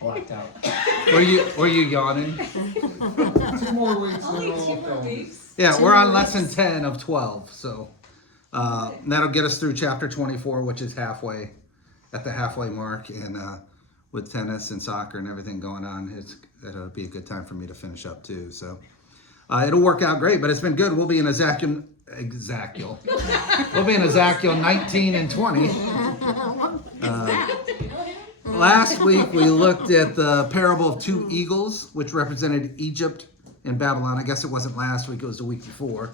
Blacked out. Were you yawning? 2 more weeks. Only 2 more weeks. Yeah, 2 we're on more lesson weeks. 10 of 12. So that'll get us through chapter 24, which is halfway, at the halfway mark. And with tennis and soccer and everything going on, it'll be a good time for me to finish up too. So it'll work out great, but it's been good. We'll be in Ezekiel. We'll be in Ezekiel 19 and 20. Last week we looked at the parable of 2 eagles, which represented Egypt and Babylon. I guess it wasn't last week, it was the week before.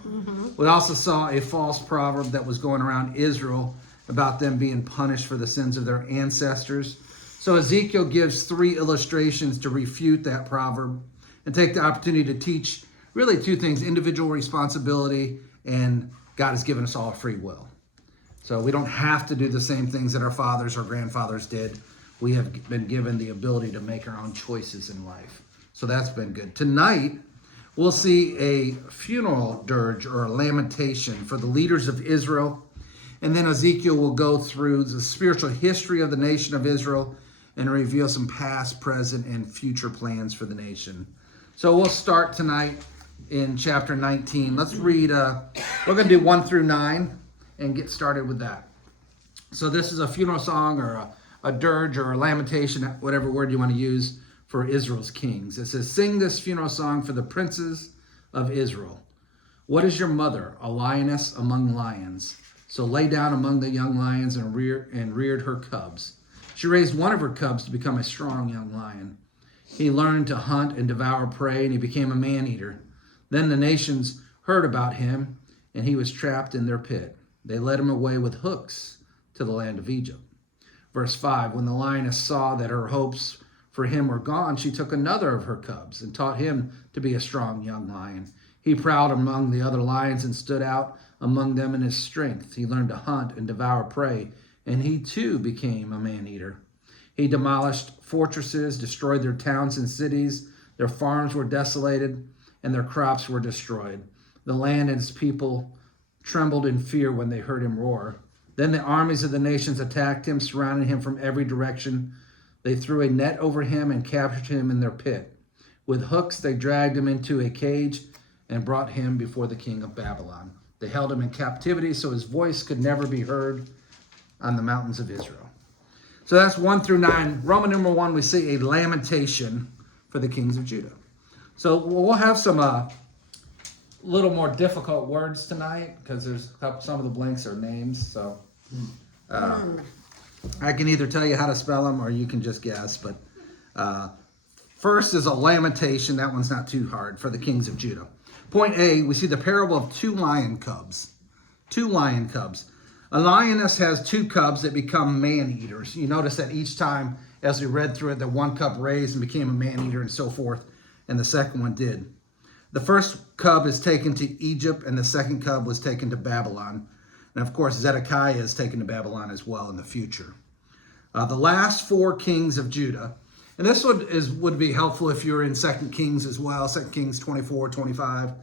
We also saw a false proverb that was going around Israel about them being punished for the sins of their ancestors. So Ezekiel gives 3 illustrations to refute that proverb and take the opportunity to teach really 2 things: individual responsibility, and God has given us all free will. So we don't have to do the same things that our fathers or grandfathers did. We have been given the ability to make our own choices in life. So that's been good. Tonight, we'll see a funeral dirge or a lamentation for the leaders of Israel. And then Ezekiel will go through the spiritual history of the nation of Israel and reveal some past, present, and future plans for the nation. So we'll start tonight in chapter 19. Let's read, we're going to do 1 through 9 and get started with that. So this is a funeral song or a dirge or a lamentation, whatever word you want to use, for Israel's kings. It says, "Sing this funeral song for the princes of Israel. What is your mother? A lioness among lions. So lay down among the young lions and reared her cubs. She raised one of her cubs to become a strong young lion. He learned to hunt and devour prey, and he became a man-eater. Then the nations heard about him, and he was trapped in their pit. They led him away with hooks to the land of Egypt." Verse 5, "When the lioness saw that her hopes for him were gone, she took another of her cubs and taught him to be a strong young lion. He prowled among the other lions and stood out among them in his strength. He learned to hunt and devour prey, and he too became a man-eater. He demolished fortresses, destroyed their towns and cities. Their farms were desolated, and their crops were destroyed. The land and its people trembled in fear when they heard him roar. Then the armies of the nations attacked him, surrounding him from every direction. They threw a net over him and captured him in their pit. With hooks they dragged him into a cage and brought him before the king of Babylon. They held him in captivity so his voice could never be heard on the mountains of Israel." So that's 1 through 9. Roman number 1, we see a lamentation for the kings of Judah. So we'll have some little more difficult words tonight because some of the blanks are names. So I can either tell you how to spell them or you can just guess. But first is a lamentation. That one's not too hard, for the kings of Judah. Point A, we see the parable of 2 lion cubs. 2 lion cubs. A lioness has 2 cubs that become man-eaters. You notice that each time as we read through it, that one cub raised and became a man-eater and so forth, and the second one did. The first cub is taken to Egypt, and the second cub was taken to Babylon. And of course, Zedekiah is taken to Babylon as well in the future. The last 4 kings of Judah, and this would be helpful if you're in 2 Kings as well, 2 Kings 24, 25,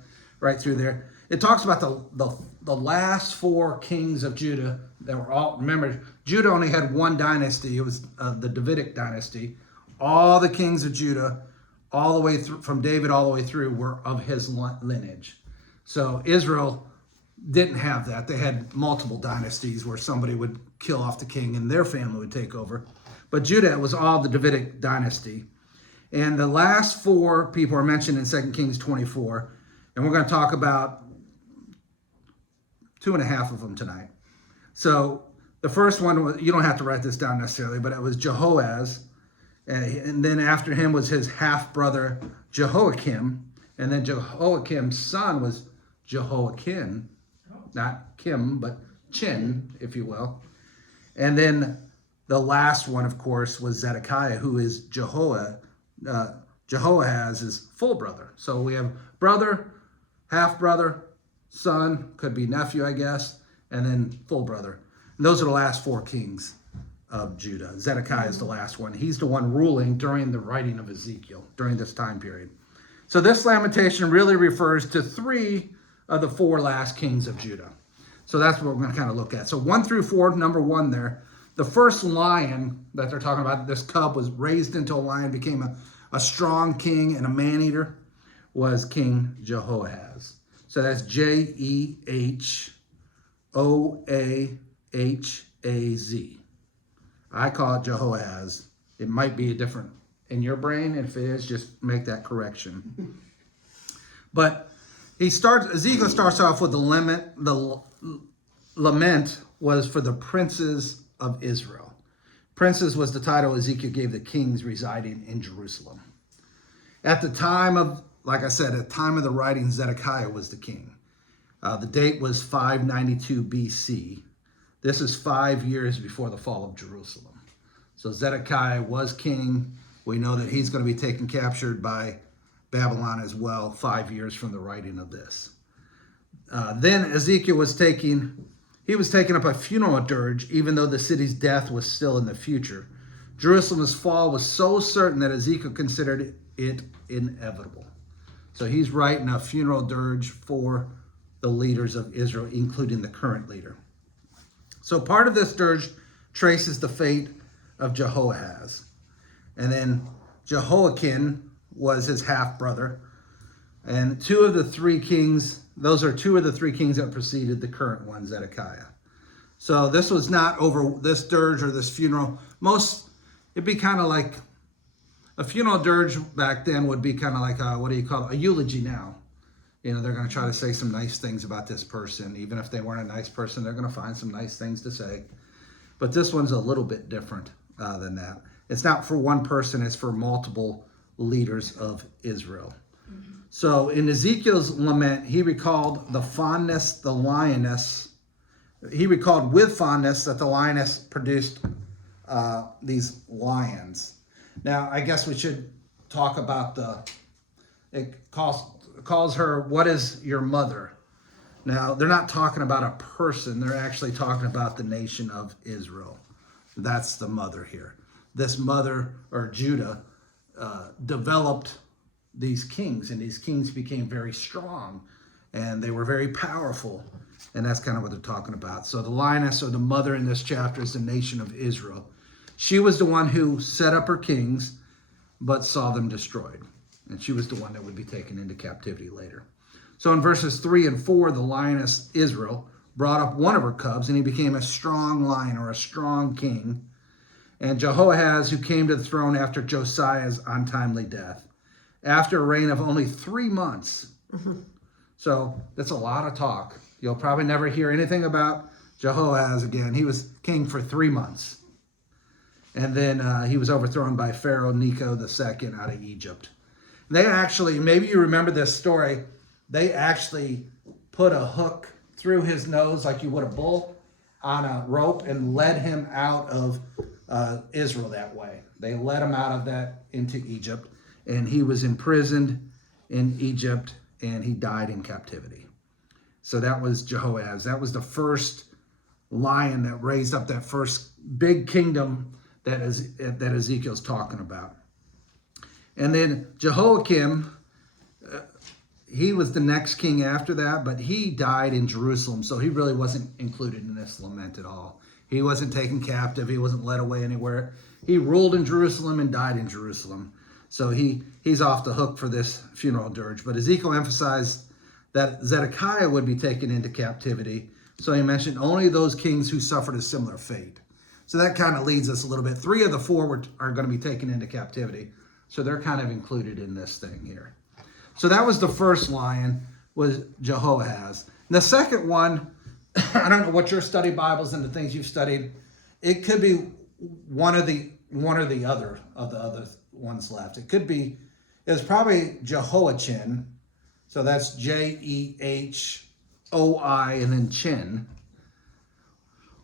right through there. It talks about the last 4 kings of Judah that were all, remember, Judah only had one dynasty. It was the Davidic dynasty. All the kings of Judah, all the way through, from David all the way through, were of his lineage. So Israel didn't have that. They had multiple dynasties where somebody would kill off the king and their family would take over. But Judah was all the Davidic dynasty. And the last 4 people are mentioned in 2 Kings 24. And we're going to talk about 2.5 of them tonight. So the first one, you don't have to write this down necessarily, but it was Jehoaz. And then after him was his half-brother Jehoiakim. And then Jehoiakim's son was Jehoiakim. Not Kim, but Chin, if you will. And then the last one, of course, was Zedekiah, who is Jehoahaz's full brother. So we have brother, half-brother, son, could be nephew, I guess, and then full brother. And those are the last 4 kings of Judah. Zedekiah is the last one. He's the one ruling during the writing of Ezekiel, during this time period. So this lamentation really refers to 3 of the 4 last kings of Judah. So that's what we're going to kind of look at. So 1 through 4, number 1 there. the first lion that they're talking about, this cub was raised into a lion, became a strong king and a man-eater, was King Jehoahaz. So that's Jehoahaz. I call it Jehoahaz. It might be a different in your brain. If it is, just make that correction. But Ezekiel starts off with the lament was for the princes of Israel. Princes was the title Ezekiel gave the kings residing in Jerusalem. At the time of, like I said, at the time of the writing, Zedekiah was the king. The date was 592 BC. This is 5 years before the fall of Jerusalem. So Zedekiah was king. We know that he's going to be captured by Babylon as well, 5 years from the writing of this. Then Ezekiel was taking up a funeral dirge, even though the city's death was still in the future. Jerusalem's fall was so certain that Ezekiel considered it inevitable. So he's writing a funeral dirge for the leaders of Israel, including the current leader. So part of this dirge traces the fate of Jehoahaz. And then Jehoiakim was his half-brother. And two of the three kings that preceded the current one, Zedekiah. So this was not over this dirge or this funeral. It'd be kind of like, a funeral dirge back then would be kind of like, a eulogy now. You know, they're going to try to say some nice things about this person. Even if they weren't a nice person, they're going to find some nice things to say. But this one's a little bit different than that. It's not for one person, it's for multiple leaders of Israel. So in Ezekiel's lament, he recalled with fondness that the lioness produced these lions. Now, I guess we should talk about it calls her, what is your mother? Now, they're not talking about a person. They're actually talking about the nation of Israel. That's the mother here. This mother, or Judah, developed these kings, and these kings became very strong, and they were very powerful, and that's kind of what they're talking about. So the lioness, or the mother in this chapter, is the nation of Israel. She was the one who set up her kings, but saw them destroyed, and she was the one that would be taken into captivity later. So in verses 3 and 4, the lioness Israel brought up one of her cubs, and he became a strong lion, or a strong king. And Jehoahaz, who came to the throne after Josiah's untimely death, after a reign of only 3 months. So that's a lot of talk. You'll probably never hear anything about Jehoahaz again. He was king for 3 months. And then he was overthrown by Pharaoh Necho II out of Egypt. They actually, maybe you remember this story, they actually put a hook through his nose like you would a bull on a rope and led him out of Israel that way. They led him out of that into Egypt, and he was imprisoned in Egypt, and he died in captivity. So that was Jehoahaz. That was the first lion that raised up that first big kingdom that Ezekiel's talking about. And then Jehoiakim, he was the next king after that, but he died in Jerusalem, so he really wasn't included in this lament at all. He wasn't taken captive. He wasn't led away anywhere. He ruled in Jerusalem and died in Jerusalem. So he's off the hook for this funeral dirge. But Ezekiel emphasized that Zedekiah would be taken into captivity. So he mentioned only those kings who suffered a similar fate. So that kind of leads us a little bit. 3 of the 4 are going to be taken into captivity. So they're kind of included in this thing here. So that was the first lion, was Jehoahaz. And the second one, I don't know what your study Bibles and the things you've studied, it could be one or the other of the other ones left. It was probably Jehoiachin. So that's Jehoi and then Chin.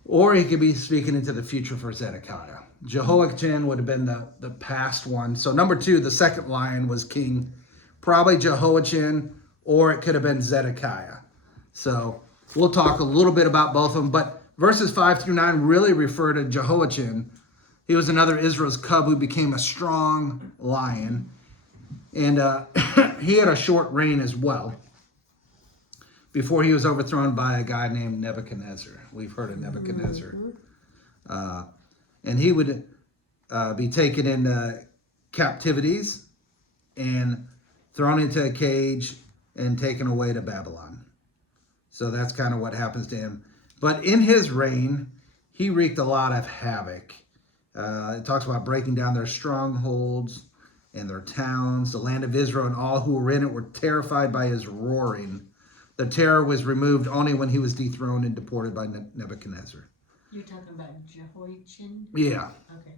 Or he could be speaking into the future for Zedekiah. Jehoiachin would have been the past one. So number 2, the second lion, was king, probably Jehoiachin, or it could have been Zedekiah. So we'll talk a little bit about both of them, but verses 5 through 9 really refer to Jehoiachin. He was another Israel's cub who became a strong lion, and he had a short reign as well before he was overthrown by a guy named Nebuchadnezzar. We've heard of Nebuchadnezzar. and he would be taken into captivities and thrown into a cage and taken away to Babylon. So that's kind of what happens to him. But in his reign, he wreaked a lot of havoc. It talks about breaking down their strongholds and their towns. The land of Israel and all who were in it were terrified by his roaring. The terror was removed only when he was dethroned and deported by Nebuchadnezzar. You're talking about Jehoiachin? Yeah. Okay.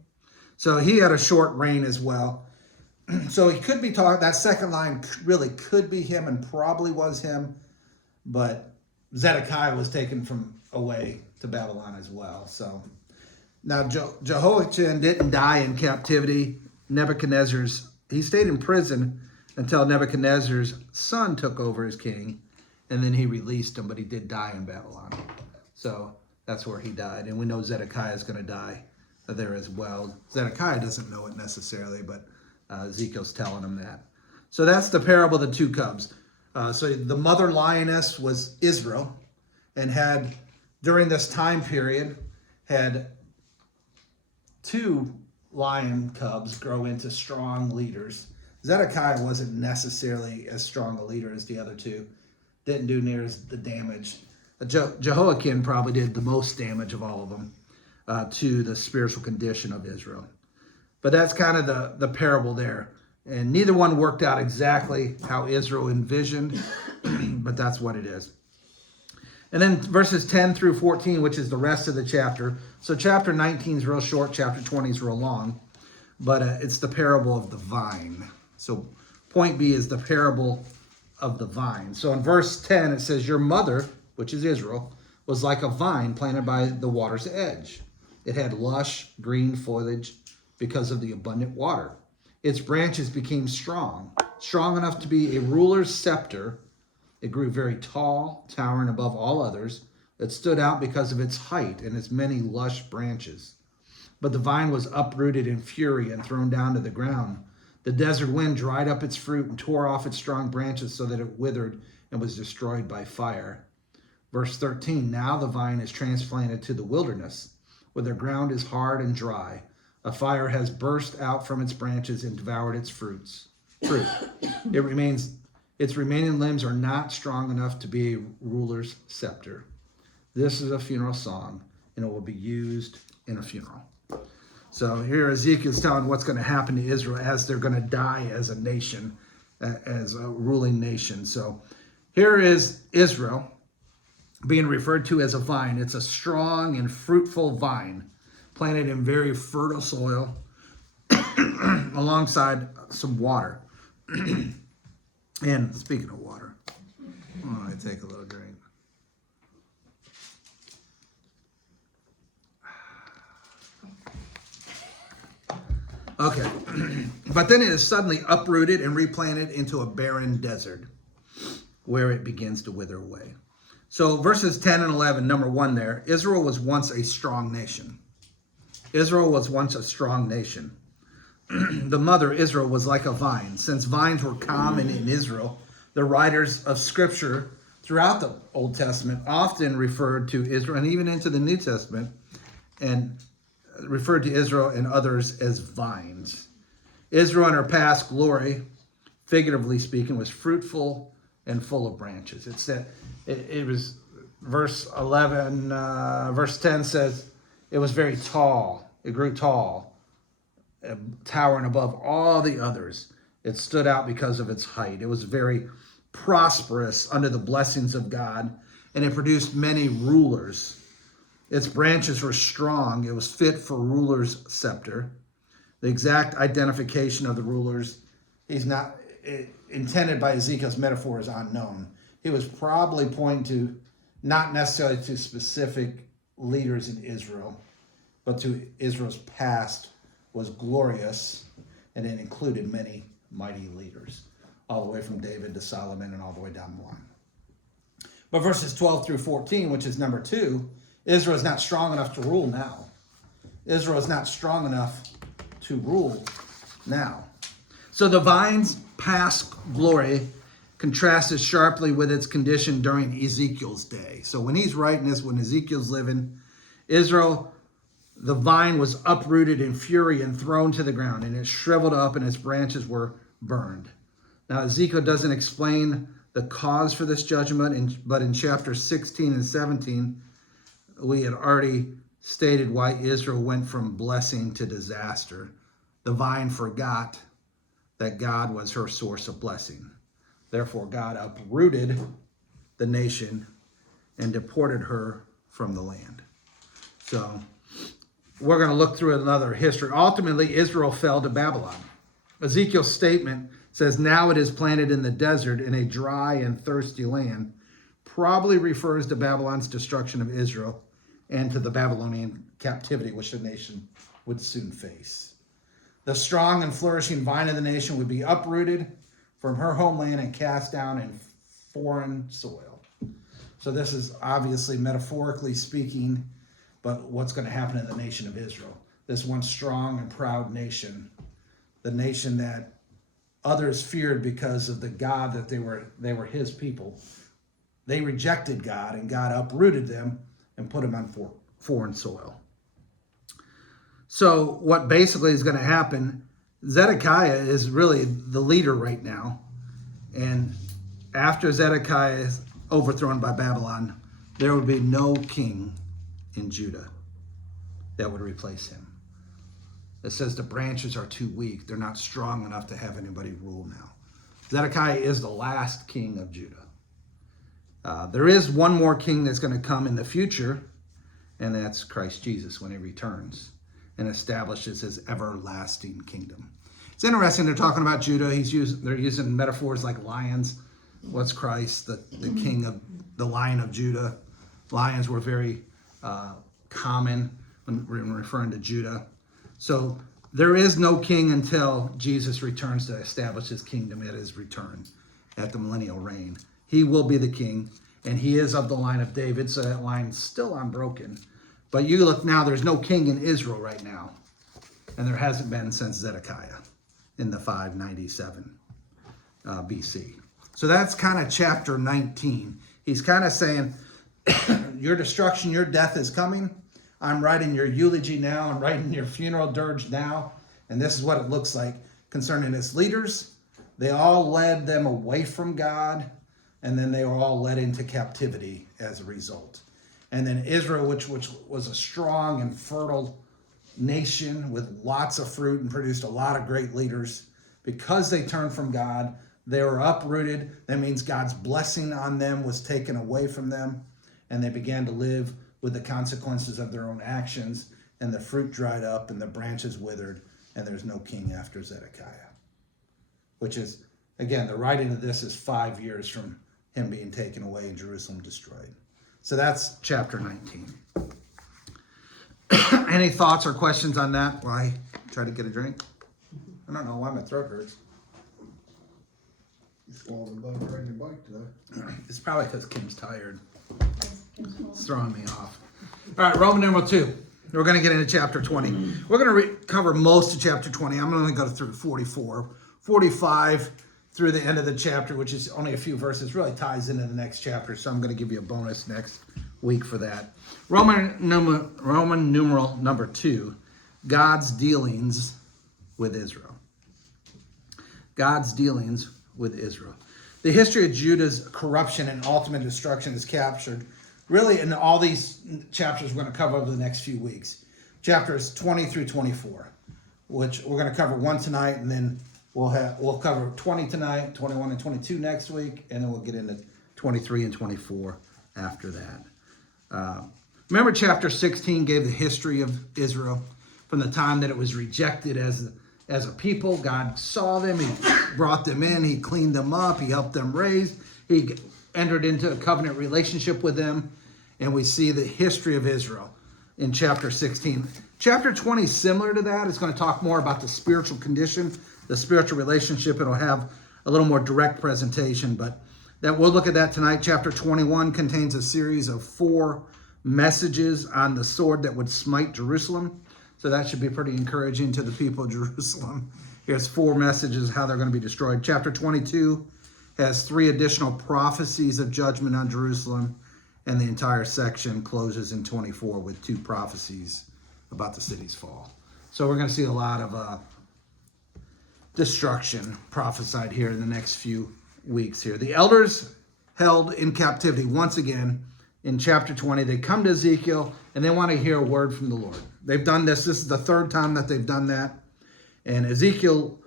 So he had a short reign as well. So he could be talking, that second line really could be him and probably was him, but Zedekiah was taken away to Babylon as well. So now Jehoiachin didn't die in captivity. He stayed in prison until Nebuchadnezzar's son took over as king, and then he released him, but he did die in Babylon. So that's where he died. And we know Zedekiah is going to die there as well. Zedekiah doesn't know it necessarily, but Ezekiel's telling him that. So that's the parable of the two cubs. So the mother lioness was Israel, and had, during this time period, had two lion cubs grow into strong leaders. Zedekiah wasn't necessarily as strong a leader as the other two. Didn't do near as the damage. Jehoiakim probably did the most damage of all of them to the spiritual condition of Israel. But that's kind of the parable there. And neither one worked out exactly how Israel envisioned, but that's what it is. And then verses 10 through 14, which is the rest of the chapter. So chapter 19 is real short, chapter 20 is real long, but it's the parable of the vine. So point B is the parable of the vine. So in verse 10, it says, your mother, which is Israel, was like a vine planted by the water's edge. It had lush green foliage because of the abundant water. Its branches became strong enough to be a ruler's scepter. It grew very tall, towering above all others. It stood out because of its height and its many lush branches. But the vine was uprooted in fury and thrown down to the ground. The desert wind dried up its fruit and tore off its strong branches so that it withered and was destroyed by fire. Verse 13, now the vine is transplanted to the wilderness, where the ground is hard and dry. A fire has burst out from its branches and devoured its fruit. Its remaining limbs are not strong enough to be a ruler's scepter. This is a funeral song, and it will be used in a funeral. So here Ezekiel's telling what's going to happen to Israel as they're going to die as a nation, as a ruling nation. So here is Israel being referred to as a vine. It's a strong and fruitful vine planted in very fertile soil alongside some water. And speaking of water, I take a little drink. Okay. But then it is suddenly uprooted and replanted into a barren desert where it begins to wither away. So verses 10 and 11, number 1 there, Israel was once a strong nation. Israel was once a strong nation. The mother, Israel, was like a vine. Since vines were common in Israel, the writers of Scripture throughout the Old Testament often referred to Israel, and even into the New Testament, and referred to Israel and others as vines. Israel in her past glory, figuratively speaking, was fruitful and full of branches. It said, it was, verse 11, verse 10 says, it was very tall. It grew tall, towering above all the others. It stood out because of its height. It was very prosperous under the blessings of God, and it produced many rulers. Its branches were strong. It was fit for ruler's scepter. The exact identification of the rulers intended by Ezekiel's metaphor is unknown. He was probably pointing to not necessarily to specific leaders in Israel, but to Israel's past was glorious, and it included many mighty leaders, all the way from David to Solomon and all the way down the line. But verses 12 through 14, which is number 2, Israel is not strong enough to rule now. Israel is not strong enough to rule now. So the vine's past glory contrasted sharply with its condition during Ezekiel's day. So when he's writing this, when Ezekiel's living, Israel the vine was uprooted in fury and thrown to the ground, and it shriveled up and its branches were burned. Now, Ezekiel doesn't explain the cause for this judgment, but in chapters 16 and 17, we had already stated why Israel went from blessing to disaster. The vine forgot that God was her source of blessing. Therefore, God uprooted the nation and deported her from the land. So, we're going to look through another history. Ultimately, Israel fell to Babylon. Ezekiel's statement says, now it is planted in the desert in a dry and thirsty land, probably refers to Babylon's destruction of Israel and to the Babylonian captivity which the nation would soon face. The strong and flourishing vine of the nation would be uprooted from her homeland and cast down in foreign soil. So this is obviously metaphorically speaking, but what's going to happen in the nation of Israel. This once strong and proud nation, the nation that others feared because of the God that they were his people. They rejected God, and God uprooted them and put them on foreign soil. So what basically is going to happen, Zedekiah is really the leader right now. And after Zedekiah is overthrown by Babylon, there would be no king in Judah that would replace him. It says the branches are too weak. They're not strong enough to have anybody rule now. Zedekiah is the last king of Judah. There is one more king that's going to come in the future, and that's Christ Jesus when he returns and establishes his everlasting kingdom. It's interesting, they're talking about Judah. They're using metaphors like lions. What's Christ? The king of the Lion of Judah. Lions were very common when referring to Judah. So there is no king until Jesus returns to establish his kingdom at his return, at the millennial reign. He will be the king, and he is of the line of David, so that line's still unbroken. But you look now, there's no king in Israel right now, and there hasn't been since Zedekiah in the 597 BC. So that's kind of chapter 19. He's kind of saying, your destruction, your death is coming. I'm writing your eulogy now. I'm writing your funeral dirge now. And this is what it looks like concerning its leaders. They all led them away from God, and then they were all led into captivity as a result. And then Israel, which was a strong and fertile nation with lots of fruit and produced a lot of great leaders, because they turned from God, they were uprooted. That means God's blessing on them was taken away from them, and they began to live with the consequences of their own actions, and the fruit dried up and the branches withered, and there's no king after Zedekiah. Which is, again, the writing of this is 5 years from him being taken away and Jerusalem destroyed. So that's chapter 19. Any thoughts or questions on that while I try to get a drink? I don't know why my throat hurts. You swallowed a bug riding your bike today. It's probably because Kim's tired. It's throwing me off. All right, Roman numeral 2. We're going to get into chapter 20. We're going to cover most of chapter 20. I'm going to go through 44. 45 through the end of the chapter, which is only a few verses, really ties into the next chapter. So I'm going to give you a bonus next week for that. Roman numeral number 2, God's dealings with Israel. God's dealings with Israel. The history of Judah's corruption and ultimate destruction is captured really in all these chapters we're going to cover over the next few weeks. Chapters 20 through 24, which we're going to cover one tonight, and then we'll cover 20 tonight, 21 and 22 next week, and then we'll get into 23 and 24 after that. Remember chapter 16 gave the history of Israel from the time that it was rejected as a people. God saw them, he brought them in, he cleaned them up, he helped them raise, he entered into a covenant relationship with them, and we see the history of Israel in chapter 16. Chapter 20 is similar to that. It's going to talk more about the spiritual condition, the spiritual relationship. It'll have a little more direct presentation, but that we'll look at that tonight. Chapter 21 contains a series of 4 messages on the sword that would smite Jerusalem. So that should be pretty encouraging to the people of Jerusalem. Here's 4 messages how they're going to be destroyed. Chapter 22 has 3 additional prophecies of judgment on Jerusalem, and the entire section closes in 24 with 2 prophecies about the city's fall. So we're going to see a lot of destruction prophesied here in the next few weeks here. The elders held in captivity once again in chapter 20. They come to Ezekiel and they want to hear a word from the Lord. They've done this. This is the third time that they've done that. And Ezekiel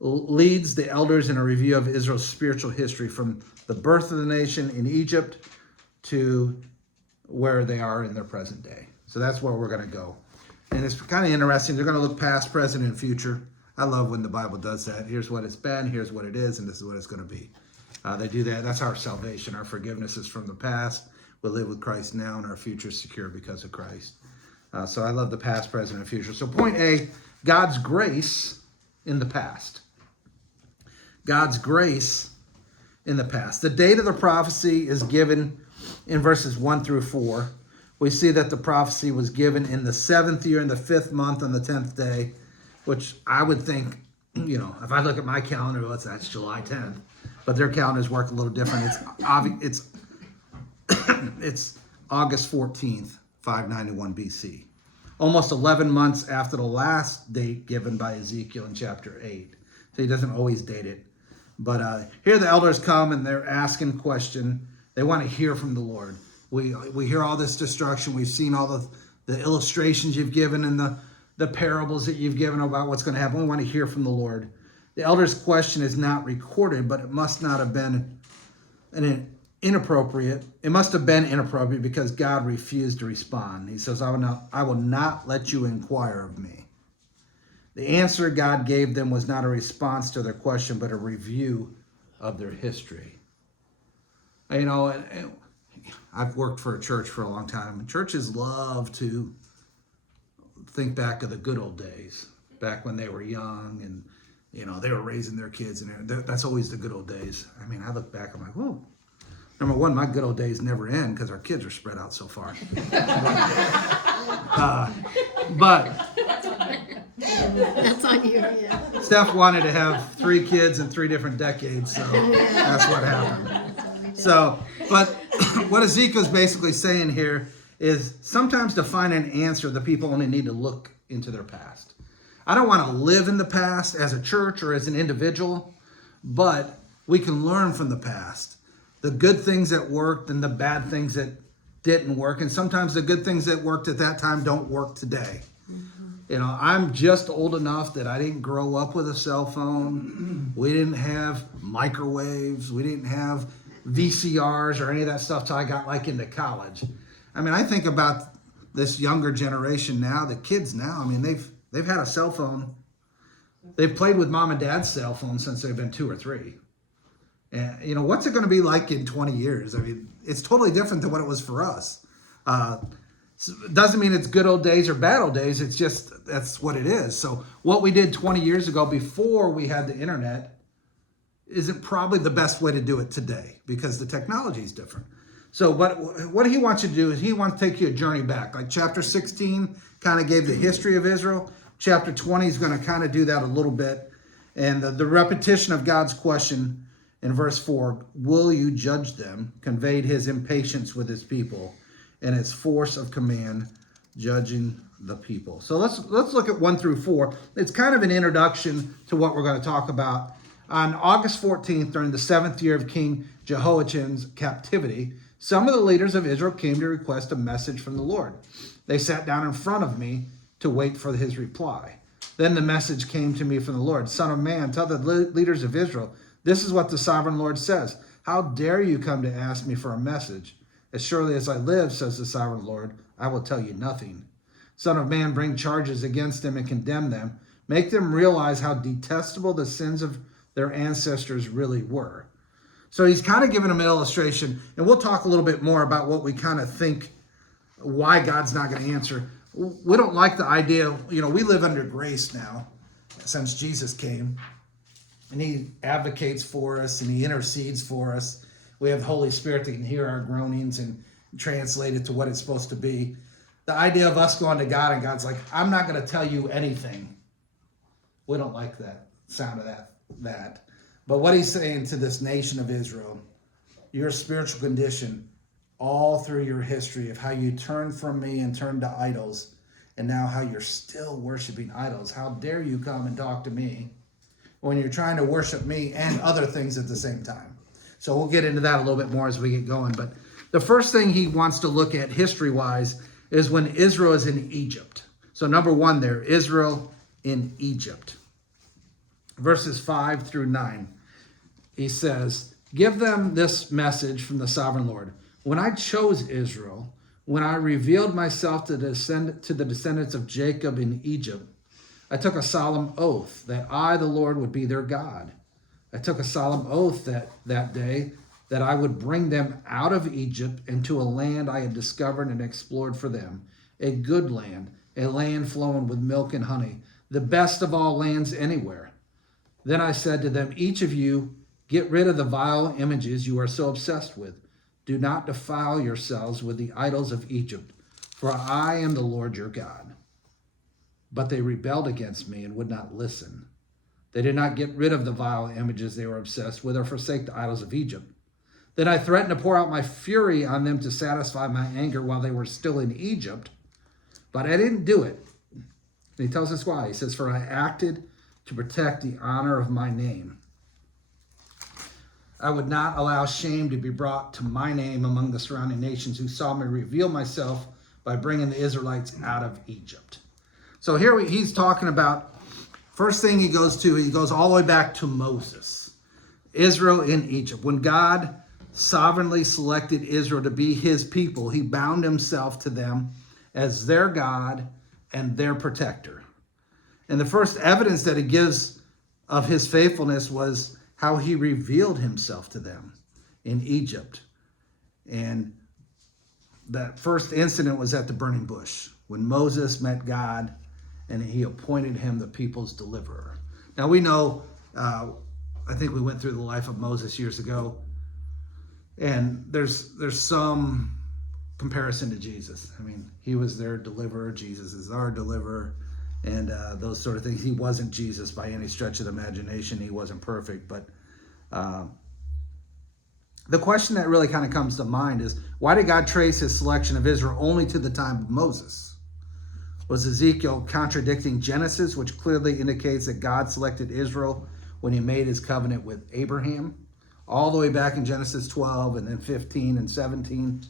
leads the elders in a review of Israel's spiritual history from the birth of the nation in Egypt to where they are in their present day. So that's where we're going to go. And it's kind of interesting. They're going to look past, present, and future. I love when the Bible does that. Here's what it's been, here's what it is, and this is what it's going to be. They do that. That's our salvation. Our forgiveness is from the past. We live with Christ now, and our future is secure because of Christ. So I love the past, present, and future. So point A, God's grace in the past. God's grace in the past. The date of the prophecy is given in verses 1 through 4. We see that the prophecy was given in the 7th year, in the 5th month, on the 10th day, which I would think, if I look at my calendar, well, that's July 10th. But their calendars work a little different. It's August 14th, 591 BC. Almost 11 months after the last date given by Ezekiel in chapter 8. So he doesn't always date it. But here the elders come and they're asking question. They want to hear from the Lord. We hear all this destruction. We've seen all the illustrations you've given and the parables that you've given about what's going to happen. We want to hear from the Lord. The elders' question is not recorded, but it must not have been inappropriate. It must have been inappropriate because God refused to respond. He says, I will not let you inquire of me. The answer God gave them was not a response to their question, but a review of their history. I've worked for a church for a long time, and churches love to think back of the good old days, back when they were young and, they were raising their kids, and that's always the good old days. I look back, I'm like, whoa. Number one, my good old days never end because our kids are spread out so far. But That's on you. Yeah. Steph wanted to have 3 kids in 3 different decades, so that's what happened. So, but what Ezekiel's basically saying here is sometimes to find an answer, the people only need to look into their past. I don't want to live in the past as a church or as an individual, but we can learn from the past. The good things that worked and the bad things that didn't work. And sometimes the good things that worked at that time don't work today. I'm just old enough that I didn't grow up with a cell phone. We didn't have microwaves. We didn't have VCRs or any of that stuff till I got into college. I think about this younger generation now, the kids now. They've had a cell phone. They've played with mom and dad's cell phone since they've been 2 or 3. And what's it going to be like in 20 years? It's totally different than what it was for us. It doesn't mean it's good old days or bad old days. It's just, that's what it is. So what we did 20 years ago before we had the internet isn't probably the best way to do it today because the technology is different. So what he wants you to do is he wants to take you a journey back. Like chapter 16 kind of gave the history of Israel. Chapter 20 is going to kind of do that a little bit. And the repetition of God's question in verse 4, will you judge them, conveyed his impatience with his people and its force of command, judging the people. So let's look at 1 through 4. It's kind of an introduction to what we're going to talk about. On August 14th, during the 7th year of King Jehoiachin's captivity, some of the leaders of Israel came to request a message from the Lord. They sat down in front of me to wait for his reply. Then the message came to me from the Lord. Son of man, tell the leaders of Israel, this is what the sovereign Lord says. How dare you come to ask me for a message? As surely as I live, says the sovereign Lord, I will tell you nothing. Son of man, bring charges against them and condemn them. Make them realize how detestable the sins of their ancestors really were. So he's kind of giving them an illustration, and we'll talk a little bit more about what we kind of think, why God's not going to answer. We don't like the idea, we live under grace now since Jesus came, and he advocates for us and he intercedes for us. We have the Holy Spirit that can hear our groanings and translate it to what it's supposed to be. The idea of us going to God and God's like, I'm not going to tell you anything. We don't like that sound of that. But what he's saying to this nation of Israel, your spiritual condition, all through your history of how you turned from me and turned to idols, and now how you're still worshiping idols. How dare you come and talk to me when you're trying to worship me and other things at the same time? So we'll get into that a little bit more as we get going. But the first thing he wants to look at history-wise is when Israel is in Egypt. So number one there, Israel in Egypt. Verses 5 through 9. He says, give them this message from the sovereign Lord. When I chose Israel, when I revealed myself to the descendants of Jacob in Egypt, I took a solemn oath that I, the Lord, would be their God. I took a solemn oath that day that I would bring them out of Egypt into a land I had discovered and explored for them, a good land, a land flowing with milk and honey, the best of all lands anywhere. Then I said to them, each of you, get rid of the vile images you are so obsessed with. Do not defile yourselves with the idols of Egypt, for I am the Lord your God. But they rebelled against me and would not listen. They did not get rid of the vile images they were obsessed with or forsake the idols of Egypt. Then I threatened to pour out my fury on them to satisfy my anger while they were still in Egypt, but I didn't do it. And he tells us why. He says, for I acted to protect the honor of my name. I would not allow shame to be brought to my name among the surrounding nations who saw me reveal myself by bringing the Israelites out of Egypt. So here he's talking about, first thing he goes all the way back to Moses. Israel in Egypt. When God sovereignly selected Israel to be his people, he bound himself to them as their God and their protector. And the first evidence that he gives of his faithfulness was how he revealed himself to them in Egypt. And that first incident was at the burning bush, when Moses met God and he appointed him the people's deliverer. Now we know, I think we went through the life of Moses years ago, and there's some comparison to Jesus. I mean, he was their deliverer, Jesus is our deliverer, and those sort of things. He wasn't Jesus by any stretch of the imagination. He wasn't perfect, but the question that really kind of comes to mind is, why did God trace his selection of Israel only to the time of Moses? Was Ezekiel contradicting Genesis, which clearly indicates that God selected Israel when he made his covenant with Abraham, all the way back in Genesis 12 and then 15 and 17?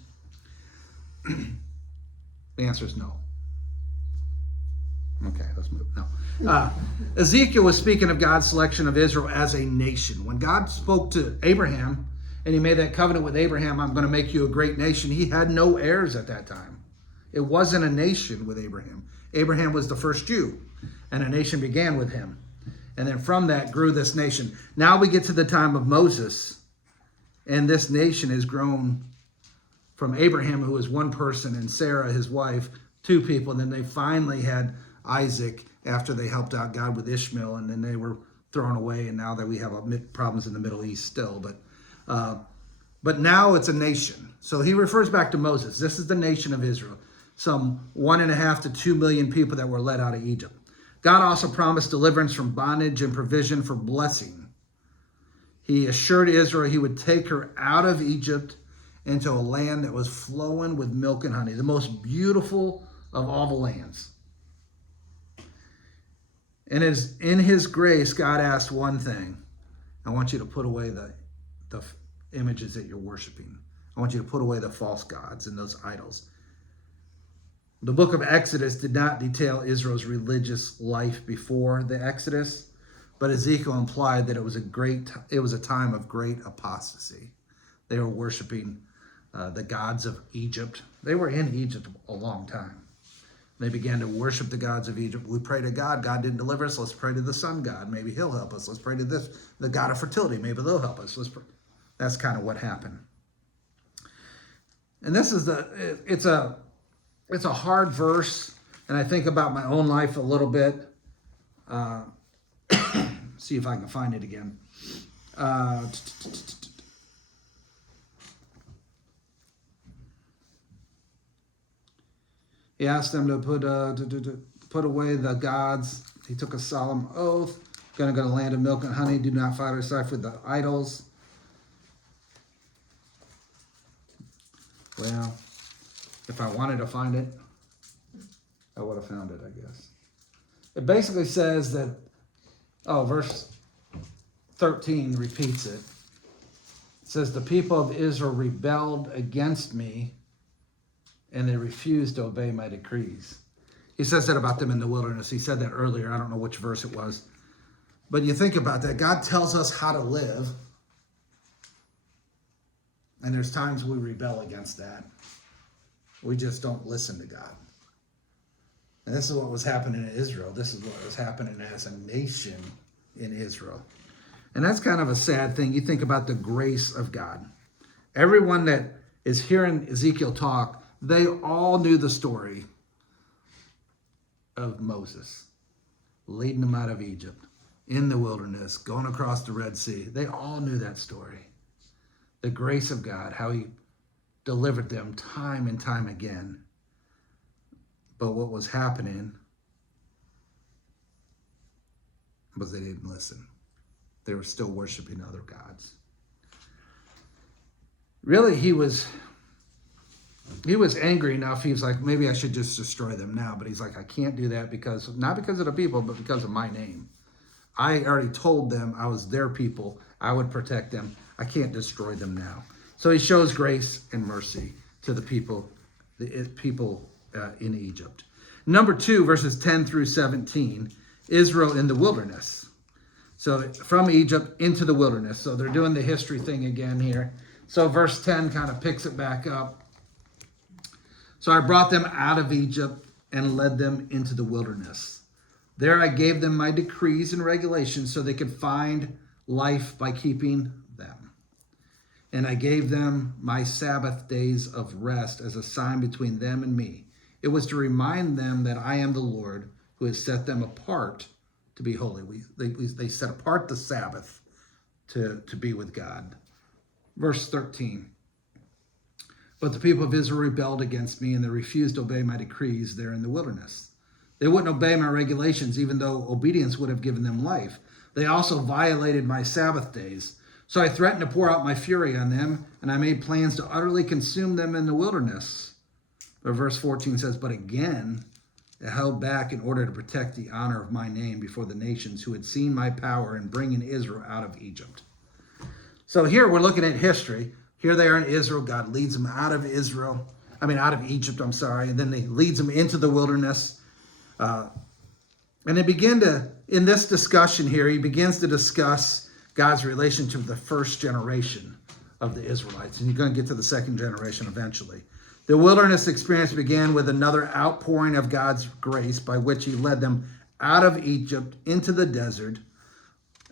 The answer is no. Okay, let's move. No. Ezekiel was speaking of God's selection of Israel as a nation. When God spoke to Abraham and he made that covenant with Abraham, I'm going to make you a great nation, he had no heirs at that time. It wasn't a nation with Abraham. Abraham was the first Jew, and a nation began with him. And then from that grew this nation. Now we get to the time of Moses, and this nation has grown from Abraham, who was one person, and Sarah, his wife, two people. And then they finally had Isaac after they helped out God with Ishmael, and then they were thrown away, and now that we have problems in the Middle East still. But now it's a nation. So he refers back to Moses. This is the nation of Israel. Some 1.5 to 2 million people that were led out of Egypt. God also promised deliverance from bondage and provision for blessing. He assured Israel he would take her out of Egypt into a land that was flowing with milk and honey, the most beautiful of all the lands. And as in his grace, God asked one thing. I want you to put away the images that you're worshiping. I want you to put away the false gods and those idols. The book of Exodus did not detail Israel's religious life before the Exodus, but Ezekiel implied that it was a time of great apostasy. They were worshiping the gods of Egypt. They were in Egypt a long time. They began to worship the gods of Egypt. We pray to God. God didn't deliver us. Let's pray to the sun god. Maybe he'll help us. Let's pray to the god of fertility. Maybe they'll help us. Let's pray. That's kind of what happened. And this is it's a hard verse, and I think about my own life a little bit. See if I can find it again. He asked them to put away the gods. He took a solemn oath. Going to go to land of milk and honey. Do not fight yourself with the idols. Well, if I wanted to find it, I would have found it, I guess. It basically says that, verse 13 repeats it. It says, the people of Israel rebelled against me, and they refused to obey my decrees. He says that about them in the wilderness. He said that earlier. I don't know which verse it was. But you think about that. God tells us how to live. And there's times we rebel against that. We just don't listen to God. And this is what was happening in Israel. This is what was happening as a nation in Israel. And that's kind of a sad thing. You think about the grace of God. Everyone that is hearing Ezekiel talk, they all knew the story of Moses leading them out of Egypt in the wilderness, going across the Red Sea. They all knew that story. The grace of God, how he delivered them time and time again. But what was happening was they didn't listen. They were still worshiping other gods. Really, he was angry enough. He was like, maybe I should just destroy them now. But he's like, I can't do that not because of the people, but because of my name. I already told them I was their people. I would protect them. I can't destroy them now. So he shows grace and mercy to the people in Egypt. Number 2, verses 10 through 17, Israel in the wilderness. So from Egypt into the wilderness. So they're doing the history thing again here. So verse 10 kind of picks it back up. So I brought them out of Egypt and led them into the wilderness. There I gave them my decrees and regulations so they could find life by keeping them. And I gave them my Sabbath days of rest as a sign between them and me. It was to remind them that I am the Lord who has set them apart to be holy. They set apart the Sabbath to be with God. Verse 13. But the people of Israel rebelled against me, and they refused to obey my decrees there in the wilderness. They wouldn't obey my regulations, even though obedience would have given them life. They also violated my Sabbath days. So I threatened to pour out my fury on them, and I made plans to utterly consume them in the wilderness. But verse 14 says, but again, they held back in order to protect the honor of my name before the nations who had seen my power in bringing Israel out of Egypt. So here we're looking at history. Here they are in Israel. God leads them out of Egypt, and then he leads them into the wilderness. And they begin to, in this discussion here, he begins to discuss God's relationship to the first generation of the Israelites. And you're going to get to the second generation eventually. The wilderness experience began with another outpouring of God's grace by which he led them out of Egypt into the desert.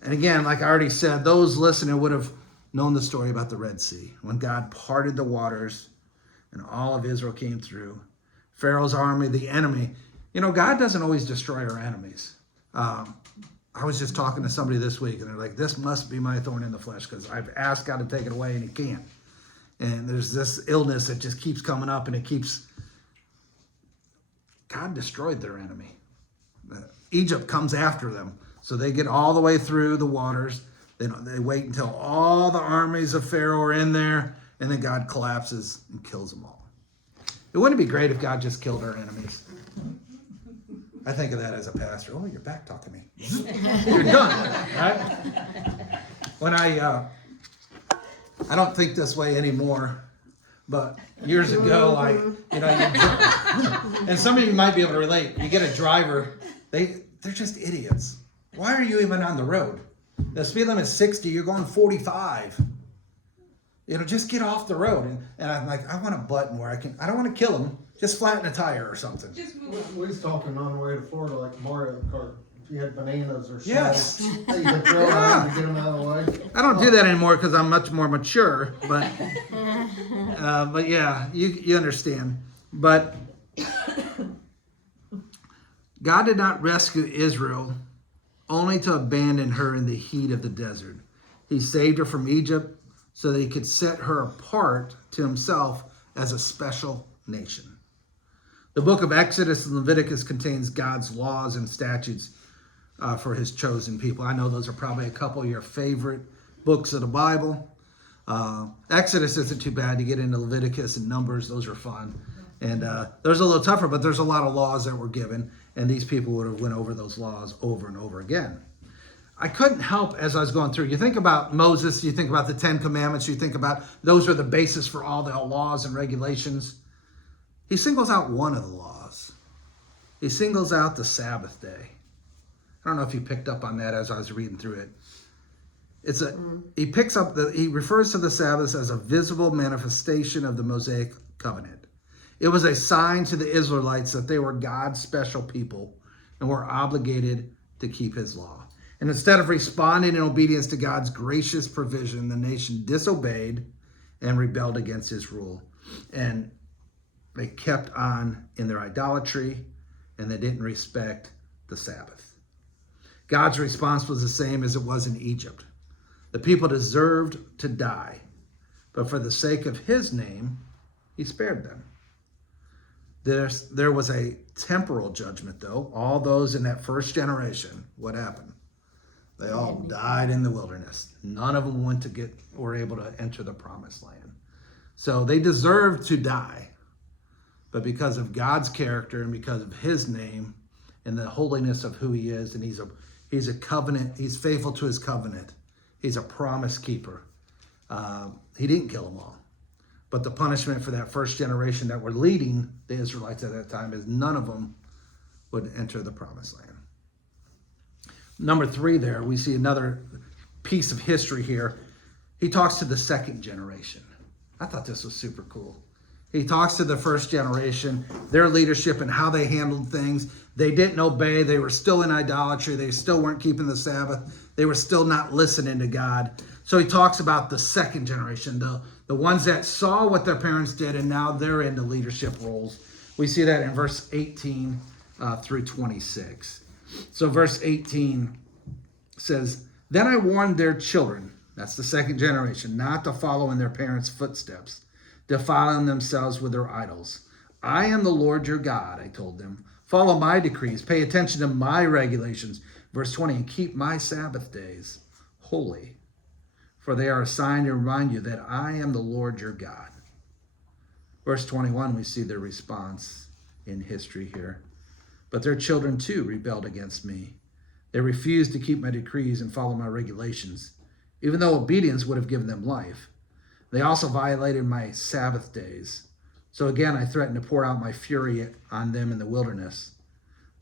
And again, like I already said, those listening would have known the story about the Red Sea, when God parted the waters and all of Israel came through. Pharaoh's army, the enemy. You know, God doesn't always destroy our enemies. I was just talking to somebody this week, and they're like, this must be my thorn in the flesh, because I've asked God to take it away, and he can't. And there's this illness that just keeps coming up, and God destroyed their enemy. Egypt comes after them. So they get all the way through the waters. They wait until all the armies of Pharaoh are in there, and then God collapses and kills them all. It wouldn't be great if God just killed our enemies. I think of that as a pastor. Oh, you're back talking to me. You're done, right? When I don't think this way anymore, but years ago, and some of you might be able to relate. You get a driver, they're just idiots. Why are you even on the road? The speed limit is 60, you're going 45. Just get off the road. And I'm like, I want a button where I don't want to kill them, just flatten a tire or something. We was talking on the way to Florida, like Mario Kart. If you had bananas or Yes. something, you could throw them to get them out of the way. I don't do that anymore because I'm much more mature, but yeah, you understand. But God did not rescue Israel only to abandon her in the heat of the desert. He saved her from Egypt so that he could set her apart to himself as a special nation. The book of Exodus and Leviticus contains God's laws and statutes for his chosen people. I know those are probably a couple of your favorite books of the Bible. Exodus isn't too bad. You get into Leviticus and Numbers. Those are fun. And there's a little tougher, but there's a lot of laws that were given, and these people would have went over those laws over and over again. I couldn't help as I was going through. You think about Moses, you think about the 10 Commandments, you think about those are the basis for all the laws and regulations. He singles out one of the laws. He singles out the Sabbath day. I don't know if you picked up on that as I was reading through it. He refers to the Sabbath as a visible manifestation of the Mosaic covenant. It was a sign to the Israelites that they were God's special people and were obligated to keep his law. And instead of responding in obedience to God's gracious provision, the nation disobeyed and rebelled against his rule. And they kept on in their idolatry, and they didn't respect the Sabbath. God's response was the same as it was in Egypt. The people deserved to die, but for the sake of his name, he spared them. There was a temporal judgment, though. All those in that first generation, what happened? They all died in the wilderness. None of them were able to enter the promised land. So they deserved to die. But because of God's character and because of his name and the holiness of who he is, and he's a covenant, he's faithful to his covenant. He's a promise keeper. He didn't kill them all. But the punishment for that first generation that were leading the Israelites at that time is none of them would enter the promised land. Number 3 there, we see another piece of history here. He talks to the second generation. I thought this was super cool. He talks to the first generation, their leadership and how they handled things. They didn't obey. They were still in idolatry. They still weren't keeping the Sabbath. They were still not listening to God. So he talks about the second generation, the ones that saw what their parents did, and now they're in the leadership roles. We see that in verse 18 through 26. So verse 18 says, "Then I warned their children," that's the second generation, "not to follow in their parents' footsteps, defiling themselves with their idols. I am the Lord your God," I told them. "Follow my decrees, pay attention to my regulations." Verse 20, "And keep my Sabbath days holy, for they are a sign to remind you that I am the Lord your God." Verse 21, we see their response in history here. "But their children too rebelled against me. They refused to keep my decrees and follow my regulations, even though obedience would have given them life. They also violated my Sabbath days. So again, I threatened to pour out my fury on them in the wilderness.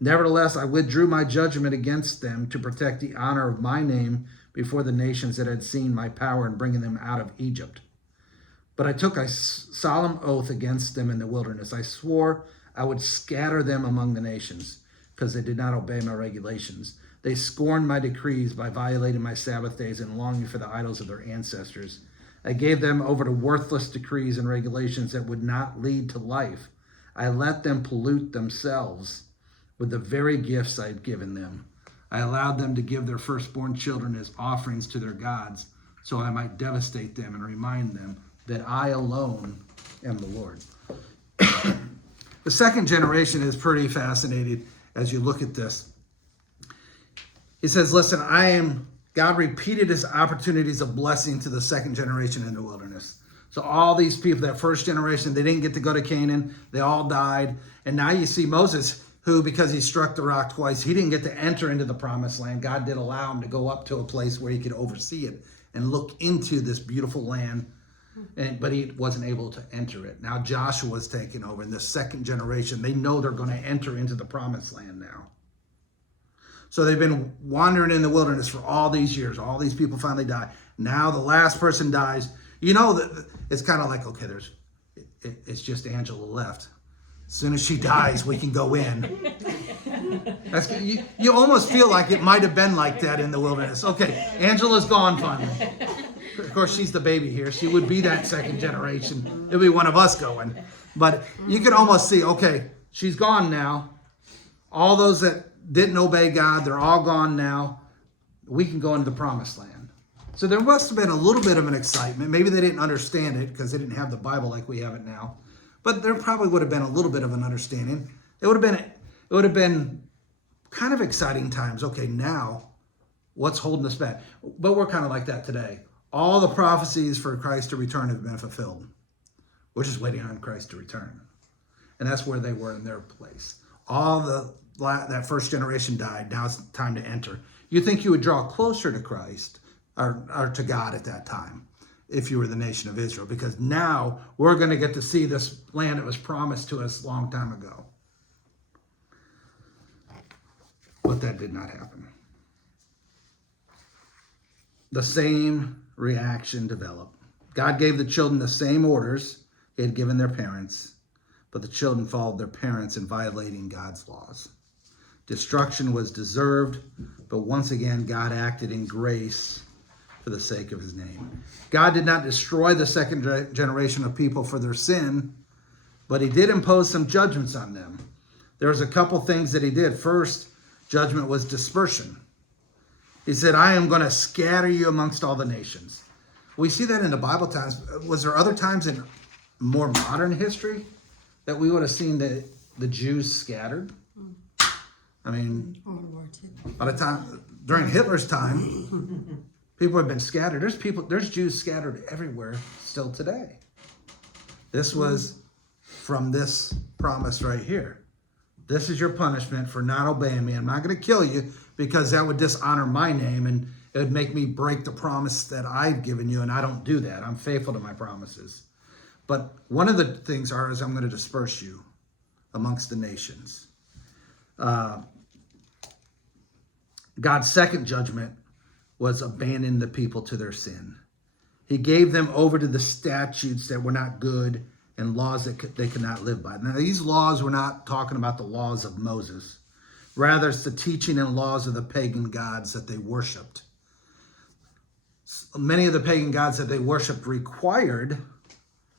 Nevertheless, I withdrew my judgment against them to protect the honor of my name before the nations that had seen my power in bringing them out of Egypt. But I took a solemn oath against them in the wilderness. I swore I would scatter them among the nations because they did not obey my regulations. They scorned my decrees by violating my Sabbath days and longing for the idols of their ancestors. I gave them over to worthless decrees and regulations that would not lead to life. I let them pollute themselves with the very gifts I had given them. I allowed them to give their firstborn children as offerings to their gods, so I might devastate them and remind them that I alone am the Lord." The second generation is pretty fascinating as you look at this. He says, listen, God repeated his opportunities of blessing to the second generation in the wilderness. So all these people, that first generation, they didn't get to go to Canaan. They all died. And now you see Moses, who, because he struck the rock twice, he didn't get to enter into the promised land. God did allow him to go up to a place where he could oversee it and look into this beautiful land, but he wasn't able to enter it. Now Joshua's taken over, and the second generation, they know they're going to enter into the promised land now. So they've been wandering in the wilderness for all these years. All these people finally die. Now the last person dies. You know, that it's kind of like, okay, it's just Angela left. As soon as she dies, we can go in. You almost feel like it might have been like that in the wilderness. Okay, Angela's gone finally. Of course, she's the baby here. She would be that second generation. It'd be one of us going. But you can almost see, okay, she's gone now. All those that didn't obey God, they're all gone now. We can go into the promised land. So there must have been a little bit of an excitement. Maybe they didn't understand it because they didn't have the Bible like we have it now. But there probably would have been a little bit of an understanding. It would have been kind of exciting times. Okay, now what's holding us back? But we're kind of like that today. All the prophecies for Christ to return have been fulfilled. We're just waiting on Christ to return. And that's where they were in their place. That first generation died. Now it's time to enter. You think you would draw closer to Christ or to God at that time if you were the nation of Israel, because now we're going to get to see this land that was promised to us a long time ago. But that did not happen. The same reaction developed. God gave the children the same orders he had given their parents, but the children followed their parents in violating God's laws. Destruction was deserved, but once again, God acted in grace for the sake of his name. God did not destroy the second generation of people for their sin, but he did impose some judgments on them. There was a couple things that he did. First, judgment was dispersion. He said, I am going to scatter you amongst all the nations. We see that in the Bible times. Was there other times in more modern history that we would have seen the Jews scattered? I mean, World War II. by the time, during Hitler's time, people have been scattered. There's Jews scattered everywhere still today. This was from this promise right here. This is your punishment for not obeying me. I'm not going to kill you because that would dishonor my name and it would make me break the promise that I've given you, and I don't do that. I'm faithful to my promises. But one of the things is I'm going to disperse you amongst the nations. God's second judgment was abandon the people to their sin. He gave them over to the statutes that were not good and laws that they could not live by. Now, these laws, we're not talking about the laws of Moses. Rather, it's the teaching and laws of the pagan gods that they worshipped. Many of the pagan gods that they worshipped required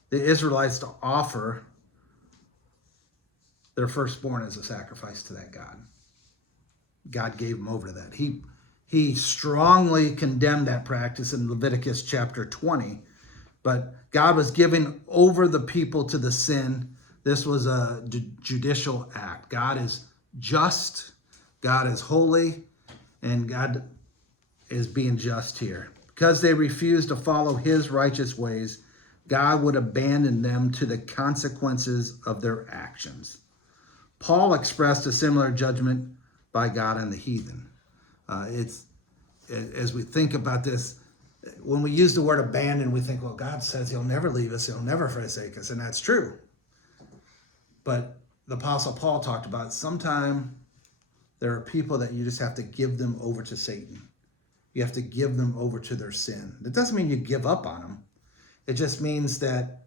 the Israelites to offer their firstborn as a sacrifice to that God. God gave them over to that. He strongly condemned that practice in Leviticus chapter 20. But God was giving over the people to the sin. This was a judicial act. God is just, God is holy, and God is being just here. Because they refused to follow his righteous ways, God would abandon them to the consequences of their actions. Paul expressed a similar judgment by God on the heathen. As we think about this, when we use the word abandon, we think, well, God says he'll never leave us, he'll never forsake us, and that's true. But the Apostle Paul talked about sometime there are people that you just have to give them over to Satan. You have to give them over to their sin. That doesn't mean you give up on them. It just means that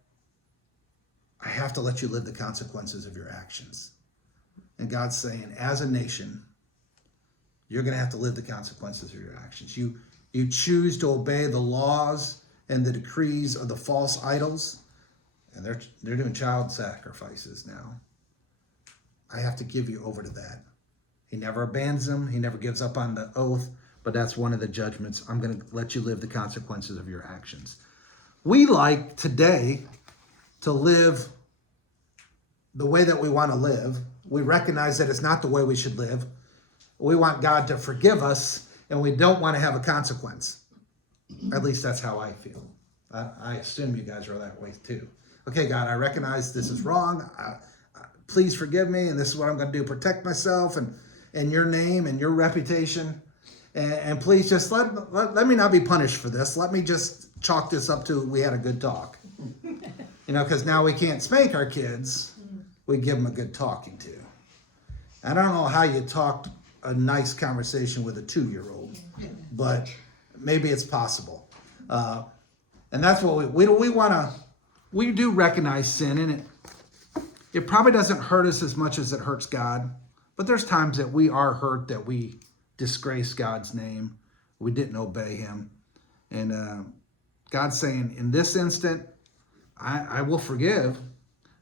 I have to let you live the consequences of your actions. And God's saying, as a nation, you're going to have to live the consequences of your actions. You choose to obey the laws and the decrees of the false idols, and they're doing child sacrifices now. I have to give you over to that. He never abandons them. He never gives up on the oath, but that's one of the judgments. I'm going to let you live the consequences of your actions. We like today to live the way that we want to live. We recognize that it's not the way we should live. We want God to forgive us, and we don't want to have a consequence. At least that's how I feel. I assume you guys are that way too. Okay, God, I recognize this is wrong. Please forgive me, and this is what I'm going to do. Protect myself and your name and your reputation. And please just let me not be punished for this. Let me just chalk this up to we had a good talk. Because now we can't spank our kids. We give them a good talking to. I don't know how you talked a nice conversation with a 2-year-old, but maybe it's possible. And that's what we want to, we do recognize sin, and it probably doesn't hurt us as much as it hurts God, but there's times that we are hurt that we disgrace God's name. We didn't obey him. And God's saying, in this instant, I will forgive,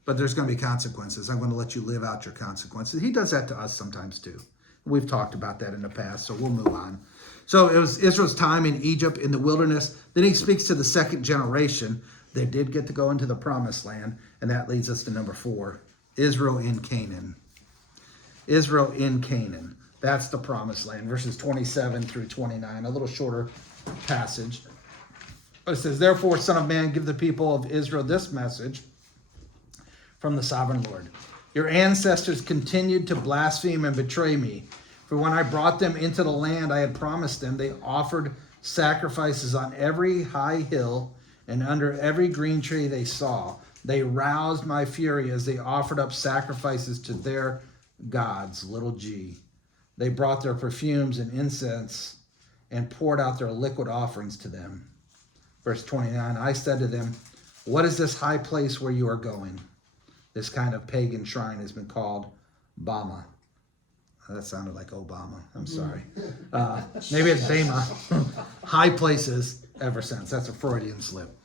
but there's going to be consequences. I'm going to let you live out your consequences. He does that to us sometimes too. We've talked about that in the past, so we'll move on. So it was Israel's time in Egypt in the wilderness. Then he speaks to the second generation. They did get to go into the promised land, and that leads us to number 4, Israel in Canaan. Israel in Canaan. That's the promised land, verses 27 through 29, a little shorter passage. It says, therefore, son of man, give the people of Israel this message from the sovereign Lord. Your ancestors continued to blaspheme and betray me. For when I brought them into the land I had promised them, they offered sacrifices on every high hill and under every green tree they saw. They roused my fury as they offered up sacrifices to their gods, little g. They brought their perfumes and incense and poured out their liquid offerings to them. Verse 29, I said to them, what is this high place where you are going? This kind of pagan shrine has been called Bama. That sounded like Obama. I'm sorry. Maybe it's Bama. High places ever since. That's a Freudian slip.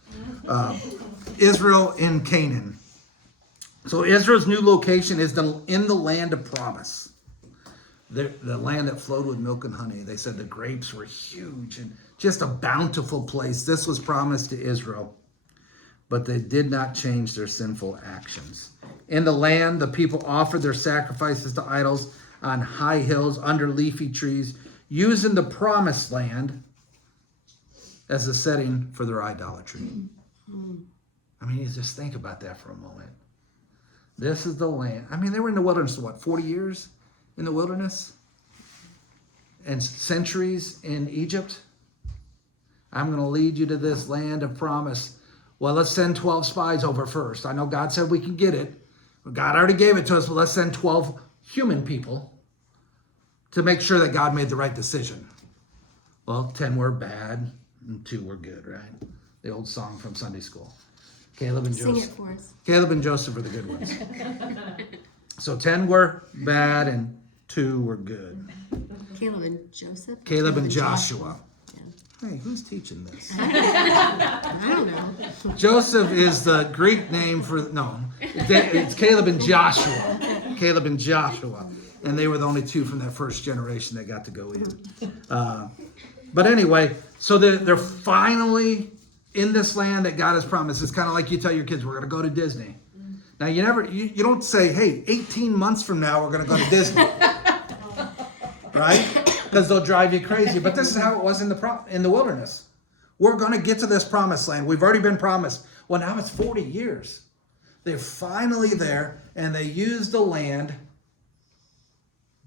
Israel in Canaan. So Israel's new location is in the land of promise. The land that flowed with milk and honey. They said the grapes were huge and just a bountiful place. This was promised to Israel. But they did not change their sinful actions. In the land, the people offered their sacrifices to idols on high hills, under leafy trees, using the promised land as a setting for their idolatry. I mean, you just think about that for a moment. This is the land. I mean, they were in the wilderness, what, 40 years in the wilderness? And centuries in Egypt? I'm going to lead you to this land of promise. Well, let's send 12 spies over first. I know God said we can get it. God already gave it to us, but let's send 12 human people to make sure that God made the right decision. Well, 10 were bad and 2 were good, right? The old song from Sunday school. Caleb and Joseph. Sing it for us. Caleb and Joseph are the good ones. So 10 were bad and 2 were good. Caleb and Joseph? Caleb and Joshua. Hey, who's teaching this? I don't know. Joseph is the Greek name for, no, it's Caleb and Joshua. Caleb and Joshua. And they were the only 2 from that first generation that got to go in. But anyway, so they're finally in this land that God has promised. It's kind of like you tell your kids, we're going to go to Disney. Now, you don't say, hey, 18 months from now, we're going to go to Disney. Right? Because they'll drive you crazy. But this is how it was in the wilderness. We're going to get to this promised land. We've already been promised. Well, now it's 40 years. They're finally there, and they use the land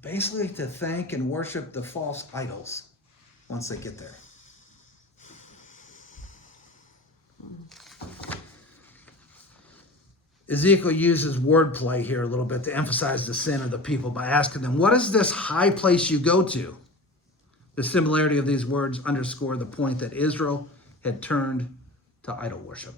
basically to thank and worship the false idols once they get there. Ezekiel uses wordplay here a little bit to emphasize the sin of the people by asking them, what is this high place you go to? The similarity of these words underscore the point that Israel had turned to idol worship.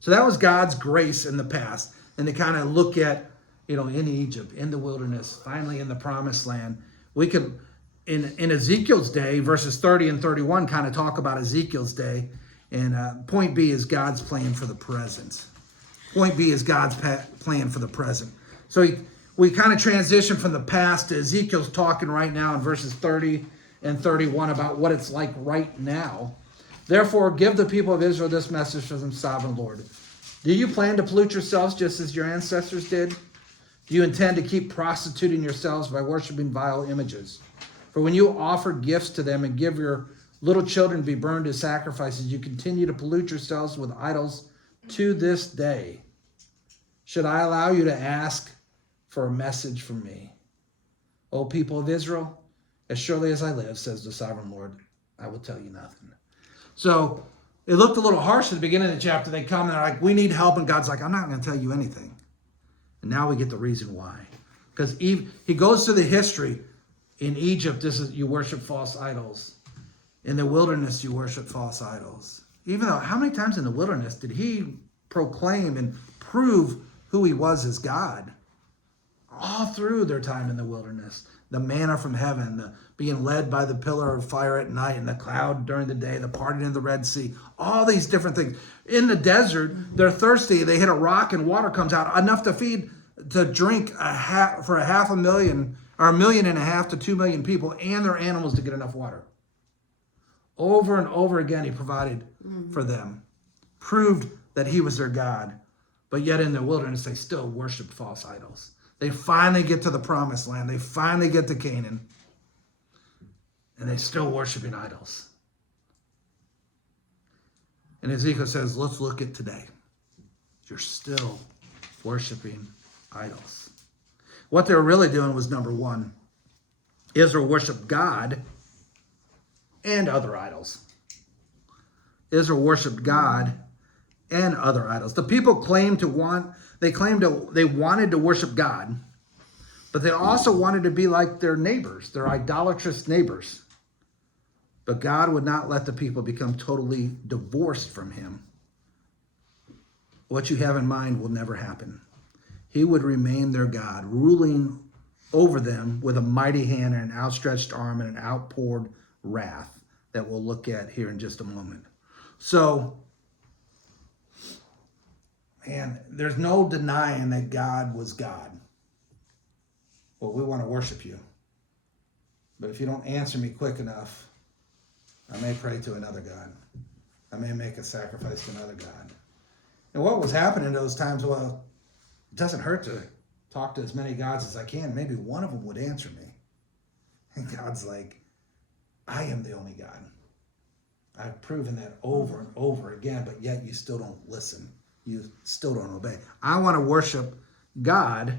So that was God's grace in the past. And to kind of look at, in Egypt, in the wilderness, finally in the promised land, we could, in Ezekiel's day, verses 30 and 31 kind of talk about Ezekiel's day. And point B is God's plan for the present. Point B is God's plan for the present. So we kind of transition from the past to Ezekiel's talking right now in verses 30 and 31 about what it's like right now. Therefore, give the people of Israel this message from the sovereign Lord. Do you plan to pollute yourselves just as your ancestors did? Do you intend to keep prostituting yourselves by worshiping vile images? For when you offer gifts to them and give your little children to be burned as sacrifices, you continue to pollute yourselves with idols to this day. Should I allow you to ask for a message from me? O people of Israel, as surely as I live, says the sovereign Lord, I will tell you nothing. So it looked a little harsh at the beginning of the chapter. They come and they're like, we need help. And God's like, I'm not going to tell you anything. And now we get the reason why. Because he goes through the history. In Egypt, you worship false idols. In the wilderness, you worship false idols. Even though, how many times in the wilderness did he proclaim and prove who he was as God? All through their time in the wilderness. The manna from heaven, the being led by the pillar of fire at night and the cloud during the day, the parting of the Red Sea, all these different things. In the desert, they're thirsty. They hit a rock and water comes out, enough to drink for 500,000 or 1.5 million to 2 million people and their animals to get enough water. Over and over again, he provided for them, proved that he was their God. But yet in the wilderness, they still worshiped false idols. They finally get to the promised land. They finally get to Canaan. And they're still worshiping idols. And Ezekiel says, let's look at today. You're still worshiping idols. What they were really doing was number one, Israel worshiped God and other idols. Israel worshiped God and other idols. The people they wanted to worship God, but they also wanted to be like their neighbors, their idolatrous neighbors. But God would not let the people become totally divorced from him. What you have in mind will never happen. He would remain their God, ruling over them with a mighty hand and an outstretched arm and an outpoured wrath that we'll look at here in just a moment. So, man, there's no denying that God was God. Well, we want to worship you. But if you don't answer me quick enough, I may pray to another God. I may make a sacrifice to another God. And what was happening in those times, well, it doesn't hurt to talk to as many gods as I can. Maybe one of them would answer me. And God's like, I am the only God. I've proven that over and over again, but yet you still don't listen. You still don't obey. I want to worship God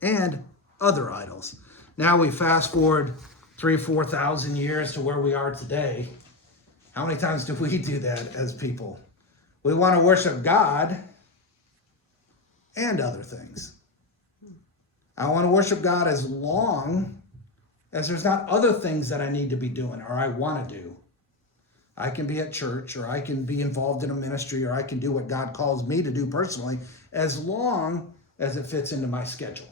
and other idols. Now we fast forward 3,000-4,000 years to where we are today. How many times do we do that as people? We want to worship God and other things. I want to worship God as long as there's not other things that I need to be doing or I want to do. I can be at church, or I can be involved in a ministry, or I can do what God calls me to do personally, as long as it fits into my schedule.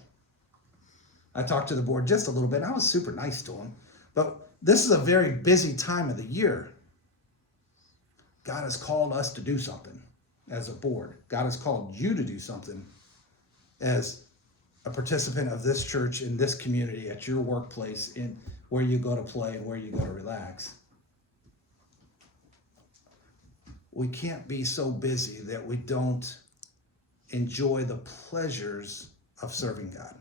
I talked to the board just a little bit, and I was super nice to them. But this is a very busy time of the year. God has called us to do something as a board. God has called you to do something as a participant of this church, in this community, at your workplace, in where you go to play, where you go to relax. We can't be so busy that we don't enjoy the pleasures of serving God.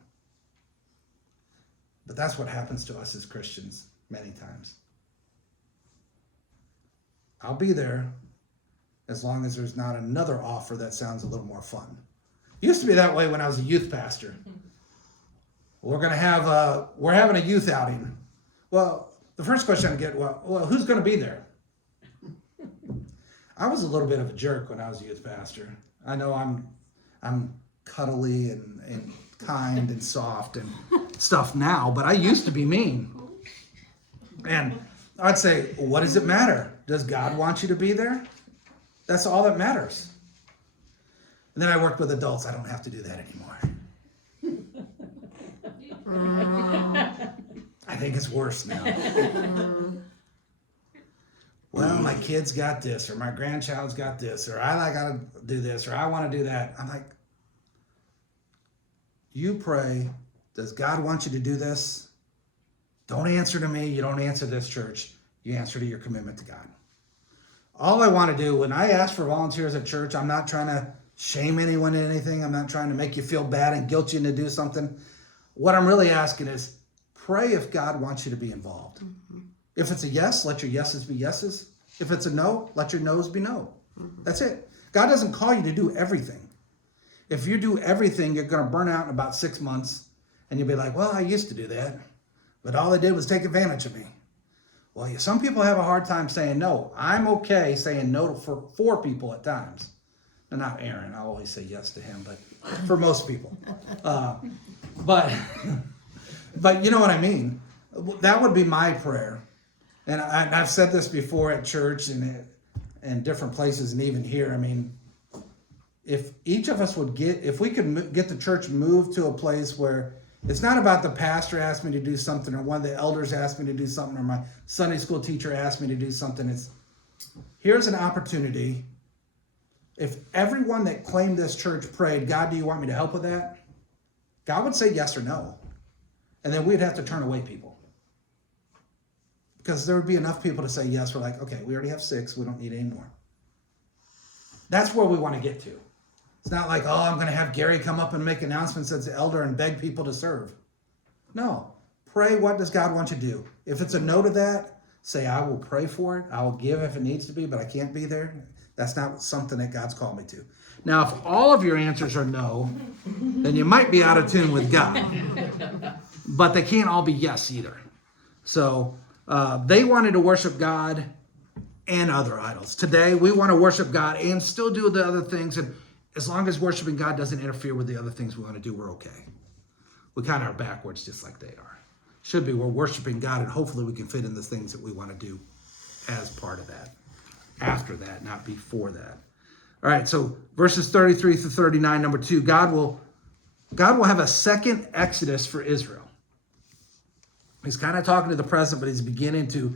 But that's what happens to us as Christians many times. I'll be there as long as there's not another offer that sounds a little more fun. It used to be that way when I was a youth pastor. We're having a youth outing. Well, the first question I get, well, who's going to be there? I was a little bit of a jerk when I was a youth pastor. I know I'm cuddly and kind and soft and stuff now, but I used to be mean. And I'd say, what does it matter? Does God want you to be there? That's all that matters. And then I worked with adults. I don't have to do that anymore. I think it's worse now. Well, my kid's got this, or my grandchild's got this, or I got to do this, or I want to do that. I'm like, you pray. Does God want you to do this? Don't answer to me. You don't answer this church. You answer to your commitment to God. All I want to do, when I ask for volunteers at church, I'm not trying to shame anyone in anything. I'm not trying to make you feel bad and guilt you into do something. What I'm really asking is, pray if God wants you to be involved. Mm-hmm. If it's a yes, let your yeses be yeses. If it's a no, let your no's be no. Mm-hmm. That's it. God doesn't call you to do everything. If you do everything, you're going to burn out in about 6 months. And you'll be like, well, I used to do that, but all they did was take advantage of me. Well, some people have a hard time saying no. I'm okay saying no for 4 people at times. And not Aaron. I always say yes to him, but for most people. But you know what I mean. That would be my prayer. And I've said this before at church and different places, and even here. I mean, if each of us if we could get the church moved to a place where it's not about the pastor asked me to do something, or one of the elders asked me to do something, or my Sunday school teacher asked me to do something. It's, here's an opportunity. If everyone that claimed this church prayed, God, do you want me to help with that? God would say yes or no. And then we'd have to turn away people. Because there would be enough people to say yes. We're like, okay, we already have 6. We don't need any more. That's where we want to get to. It's not like, I'm going to have Gary come up and make announcements as the elder and beg people to serve. No. Pray, what does God want you to do? If it's a no to that, say I will pray for it, I will give if it needs to be, but I can't be there. That's not something that God's called me to. Now, if all of your answers are no, then you might be out of tune with God. But they can't all be yes either. So they wanted to worship God and other idols. Today, we want to worship God and still do the other things. And as long as worshiping God doesn't interfere with the other things we want to do, we're okay. We kind of are backwards just like they are. Should be, we're worshiping God, and hopefully we can fit in the things that we want to do as part of that. After that, not before that. All right, so verses 33 through 39, number 2, God will have a second exodus for Israel. He's kind of talking to the present, but he's beginning to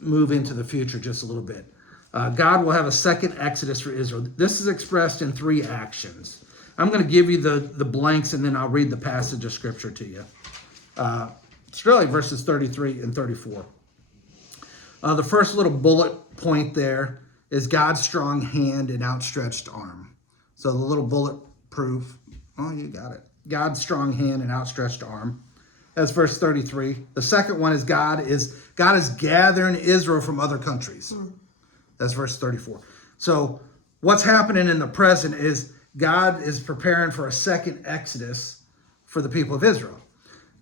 move into the future just a little bit. God will have a second exodus for Israel. This is expressed in 3 actions. I'm going to give you the blanks, and then I'll read the passage of Scripture to you. It's really verses 33 and 34. The first little bullet point there is God's strong hand and outstretched arm. So the little bullet proof, you got it. God's strong hand and outstretched arm. That's verse 33. The second one is God is gathering Israel from other countries. That's verse 34. So what's happening in the present is God is preparing for a second exodus for the people of Israel.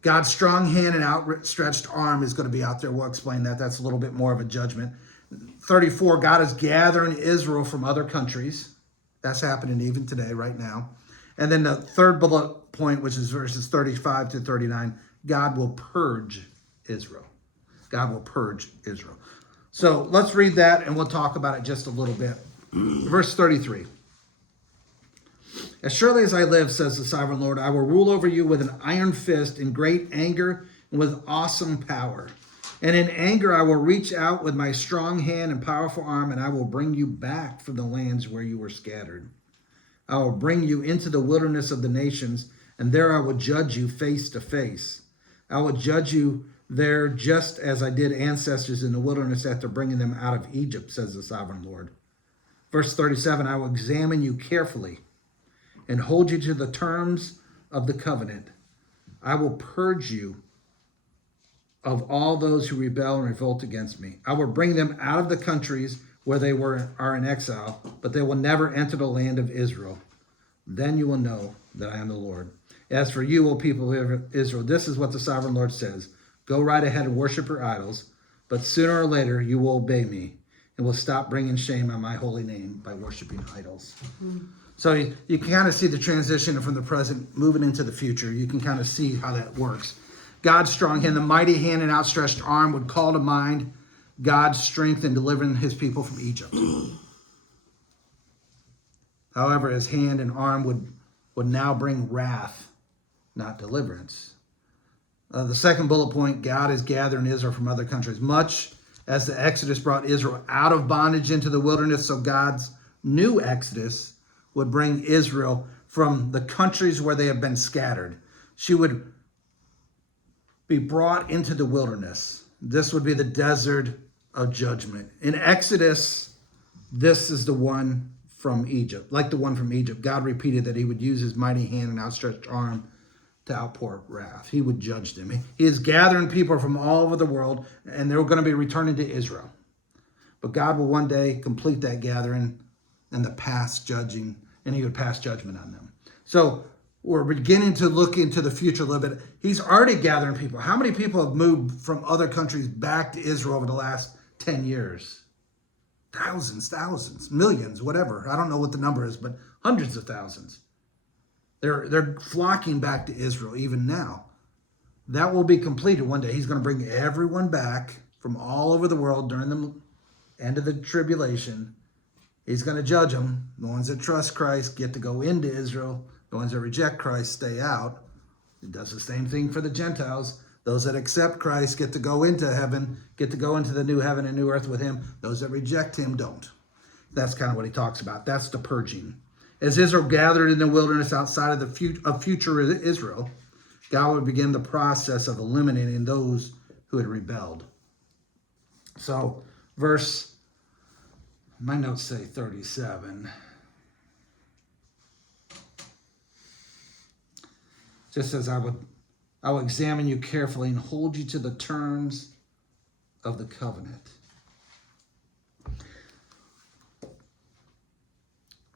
God's strong hand and outstretched arm is going to be out there. We'll explain that. That's a little bit more of a judgment. 34, God is gathering Israel from other countries. That's happening even today, right now. And then the third bullet point, which is verses 35 to 39, God will purge Israel. God will purge Israel. So let's read that, and we'll talk about it just a little bit. Verse 33. As surely as I live, says the sovereign Lord, I will rule over you with an iron fist in great anger and with awesome power. And in anger I will reach out with my strong hand and powerful arm, and I will bring you back from the lands where you were scattered. I will bring you into the wilderness of the nations, and there I will judge you face to face. I will judge you there just as I did ancestors in the wilderness after bringing them out of Egypt, says the sovereign Lord. Verse 37, I will examine you carefully and hold you to the terms of the covenant. I will purge you of all those who rebel and revolt against me. I will bring them out of the countries where they are in exile, but they will never enter the land of Israel. Then you will know that I am the Lord. As for you, O people of Israel, this is what the sovereign Lord says. Go right ahead and worship your idols, but sooner or later you will obey me and will stop bringing shame on my holy name by worshiping idols. So you can kind of see the transition from the present moving into the future. You can kind of see how that works. God's strong hand, the mighty hand and outstretched arm would call to mind God's strength in delivering his people from Egypt. However, his hand and arm would now bring wrath, not deliverance. The second bullet point, God is gathering Israel from other countries. Much as the Exodus brought Israel out of bondage into the wilderness, so God's new Exodus would bring Israel from the countries where they have been scattered. She would be brought into the wilderness. This would be the desert of judgment. In Exodus, this is the one from Egypt. Like the one from Egypt, God repeated that he would use his mighty hand and outstretched arm to outpour wrath. He would judge them. He is gathering people from all over the world, and they're going to be returning to Israel. But God will one day complete that gathering and the past judging, and he would pass judgment on them. So we're beginning to look into the future a little bit. He's already gathering people. How many people have moved from other countries back to Israel over the last 10 years? Thousands, millions, whatever. I don't know what the number is, but hundreds of thousands. They're flocking back to Israel even now. That will be completed one day. He's going to bring everyone back from all over the world during the end of the tribulation. He's going to judge them. The ones that trust Christ get to go into Israel. The ones that reject Christ stay out. He does the same thing for the Gentiles. Those that accept Christ get to go into heaven, get to go into the new heaven and new earth with him. Those that reject him don't. That's kind of what he talks about. That's the purging. As Israel gathered in the wilderness outside of future Israel, God would begin the process of eliminating those who had rebelled. So, my notes say 37. Just says, I will examine you carefully and hold you to the terms of the covenant.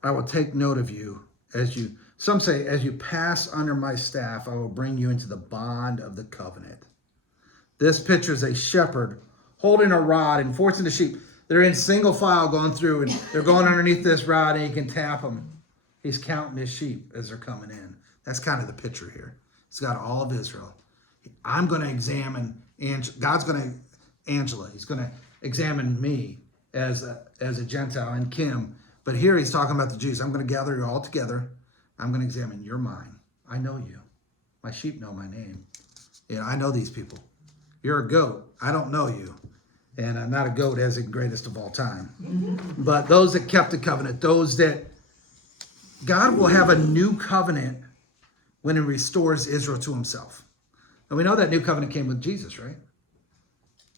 I will take note of you some say, as you pass under my staff, I will bring you into the bond of the covenant. This picture is a shepherd holding a rod and forcing the sheep. They're in single file going through, and they're going underneath this rod, and he can tap them. He's counting his sheep as they're coming in. That's kind of the picture here. He's got all of Israel. I'm going to examine, God's going to, Angela, he's going to examine me as a Gentile and Kim. But here he's talking about the Jews. I'm going to gather you all together. I'm going to examine your mind. I know you. My sheep know my name. I know these people. You're a goat. I don't know you. And I'm not a goat as in greatest of all time. But those that kept the covenant, those that God will have a new covenant when he restores Israel to himself. And we know that new covenant came with Jesus, right?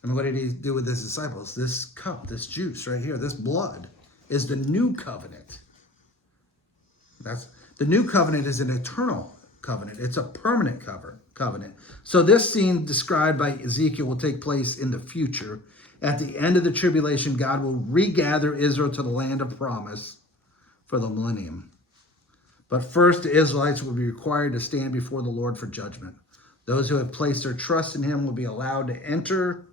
I mean, what did he do with his disciples? This cup, this juice right here, this blood is the new covenant. The new covenant is an eternal covenant. It's a permanent covenant. So this scene described by Ezekiel will take place in the future. At the end of the tribulation, God will regather Israel to the land of promise for the millennium. But first, the Israelites will be required to stand before the Lord for judgment. Those who have placed their trust in him will be allowed to enter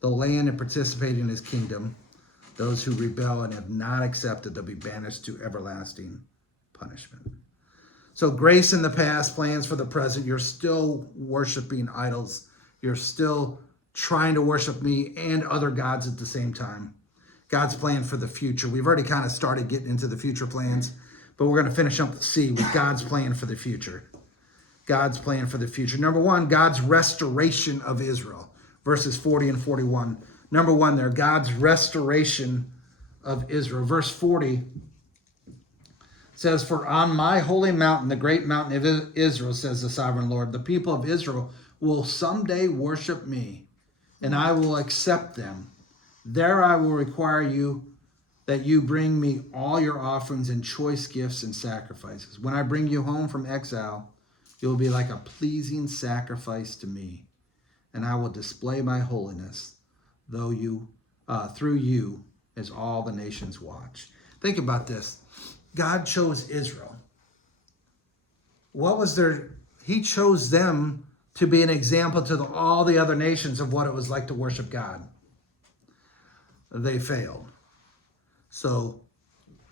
the land and participate in his kingdom. Those who rebel and have not accepted, they'll be banished to everlasting punishment. So grace in the past, plans for the present. You're still worshiping idols. You're still trying to worship me and other gods at the same time. God's plan for the future. We've already kind of started getting into the future plans, but we're going to finish up the C with God's plan for the future. God's plan for the future. Number one, God's restoration of Israel. Verses 40 and 41. Number one there, God's restoration of Israel. Verse 40 says, "For on my holy mountain, the great mountain of Israel, says the sovereign Lord, the people of Israel will someday worship me, and I will accept them. There I will require you that you bring me all your offerings and choice gifts and sacrifices. When I bring you home from exile, you will be like a pleasing sacrifice to me, and I will display my holiness, through you, as all the nations watch." Think about this. God chose Israel. He chose them to be an example to all the other nations of what it was like to worship God. They failed. So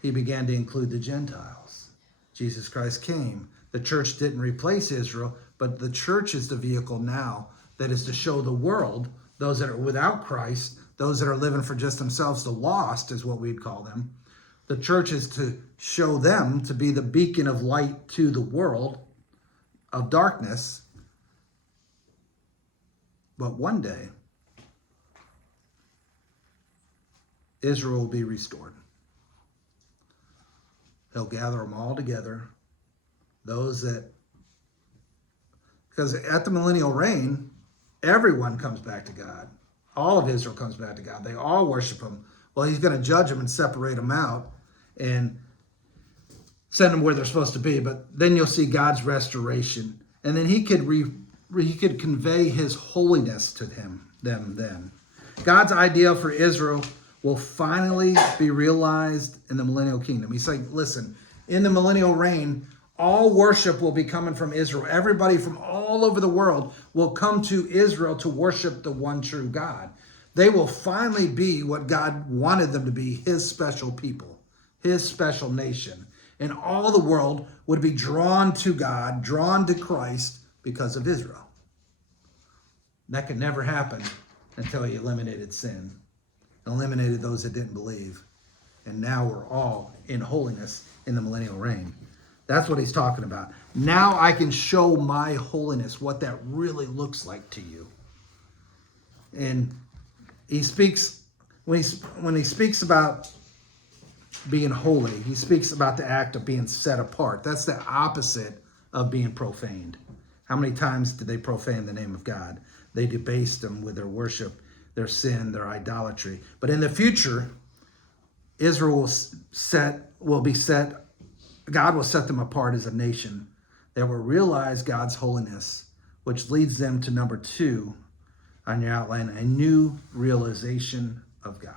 he began to include the Gentiles. Jesus Christ came. The church didn't replace Israel, but the church is the vehicle now that is to show the world, those that are without Christ, those that are living for just themselves, the lost is what we'd call them. The church is to show them to be the beacon of light to the world of darkness. But one day, Israel will be restored. He'll gather them all together. Because at the millennial reign, everyone comes back to God. All of Israel comes back to God. They all worship him. Well, he's going to judge them and separate them out and send them where they're supposed to be. But then you'll see God's restoration. And then he could convey his holiness to them then. God's ideal for Israel will finally be realized in the millennial kingdom. He's saying, listen, in the millennial reign, all worship will be coming from Israel. Everybody from all over the world will come to Israel to worship the one true God. They will finally be what God wanted them to be, his special people, his special nation. And all the world would be drawn to God, drawn to Christ because of Israel. That could never happen until he eliminated sin, eliminated those that didn't believe. And now we're all in holiness in the millennial reign. That's what he's talking about. Now I can show my holiness, what that really looks like to you. And he speaks, when he speaks about being holy, he speaks about the act of being set apart. That's the opposite of being profaned. How many times did they profane the name of God? They debased him with their worship, their sin, their idolatry. But in the future, Israel God will set them apart as a nation that will realize God's holiness, which leads them to number two, on your outline, a new realization of God.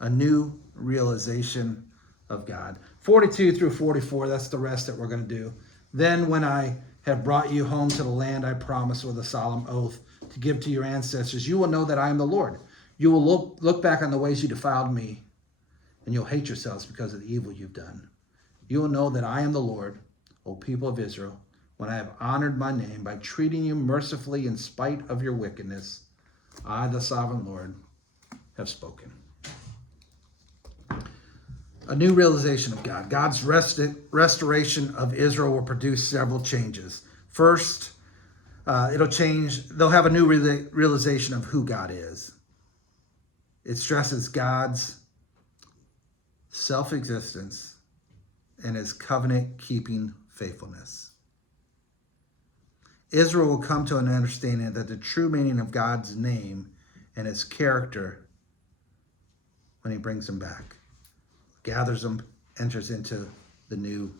A new realization of God. 42 through 44, that's the rest that we're going to do. Then when I have brought you home to the land I promised with a solemn oath to give to your ancestors, you will know that I am the Lord. You will look back on the ways you defiled me, and you'll hate yourselves because of the evil you've done. You will know that I am the Lord, O people of Israel, when I have honored my name by treating you mercifully in spite of your wickedness. I, the sovereign Lord, have spoken. A new realization of God. God's restoration of Israel will produce several changes. First, they'll have a new realization of who God is. It stresses God's self-existence and his covenant-keeping faithfulness. Israel will come to an understanding that the true meaning of God's name and his character when he brings them back, gathers them, enters into the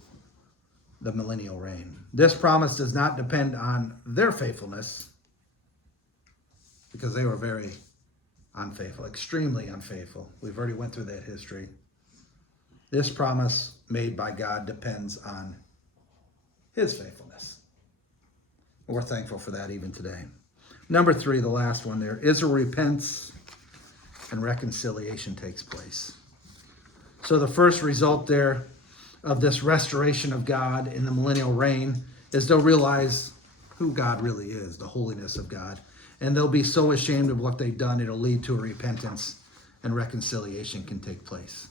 millennial reign. This promise does not depend on their faithfulness, because they were very unfaithful, extremely unfaithful. We've already went through that history. This promise made by God depends on his faithfulness. We're thankful for that even today. Number 3, the last one there. Israel repents and reconciliation takes place. So the first result there of this restoration of God in the millennial reign is they'll realize who God really is, the holiness of God. And they'll be so ashamed of what they've done, it'll lead to a repentance, and reconciliation can take place.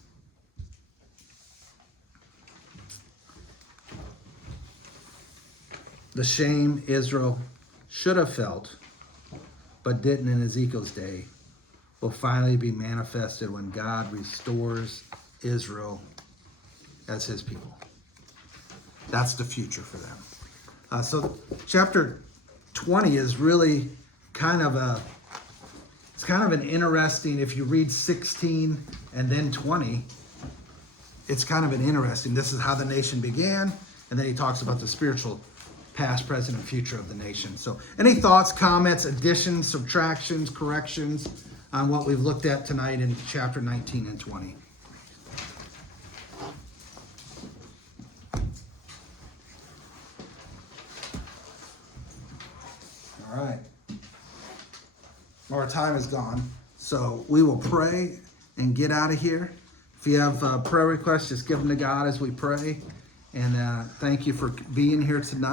The shame Israel should have felt, but didn't in Ezekiel's day, will finally be manifested when God restores Israel as his people. That's the future for them. So chapter 20 is really kind of an interesting, if you read 16 and then 20, it's kind of an interesting, this is how the nation began, and then he talks about the spiritual past, present, and future of the nation. So any thoughts, comments, additions, subtractions, corrections on what we've looked at tonight in chapter 19 and 20? All right. Our time is gone, so we will pray and get out of here. If you have prayer requests, just give them to God as we pray. And thank you for being here tonight.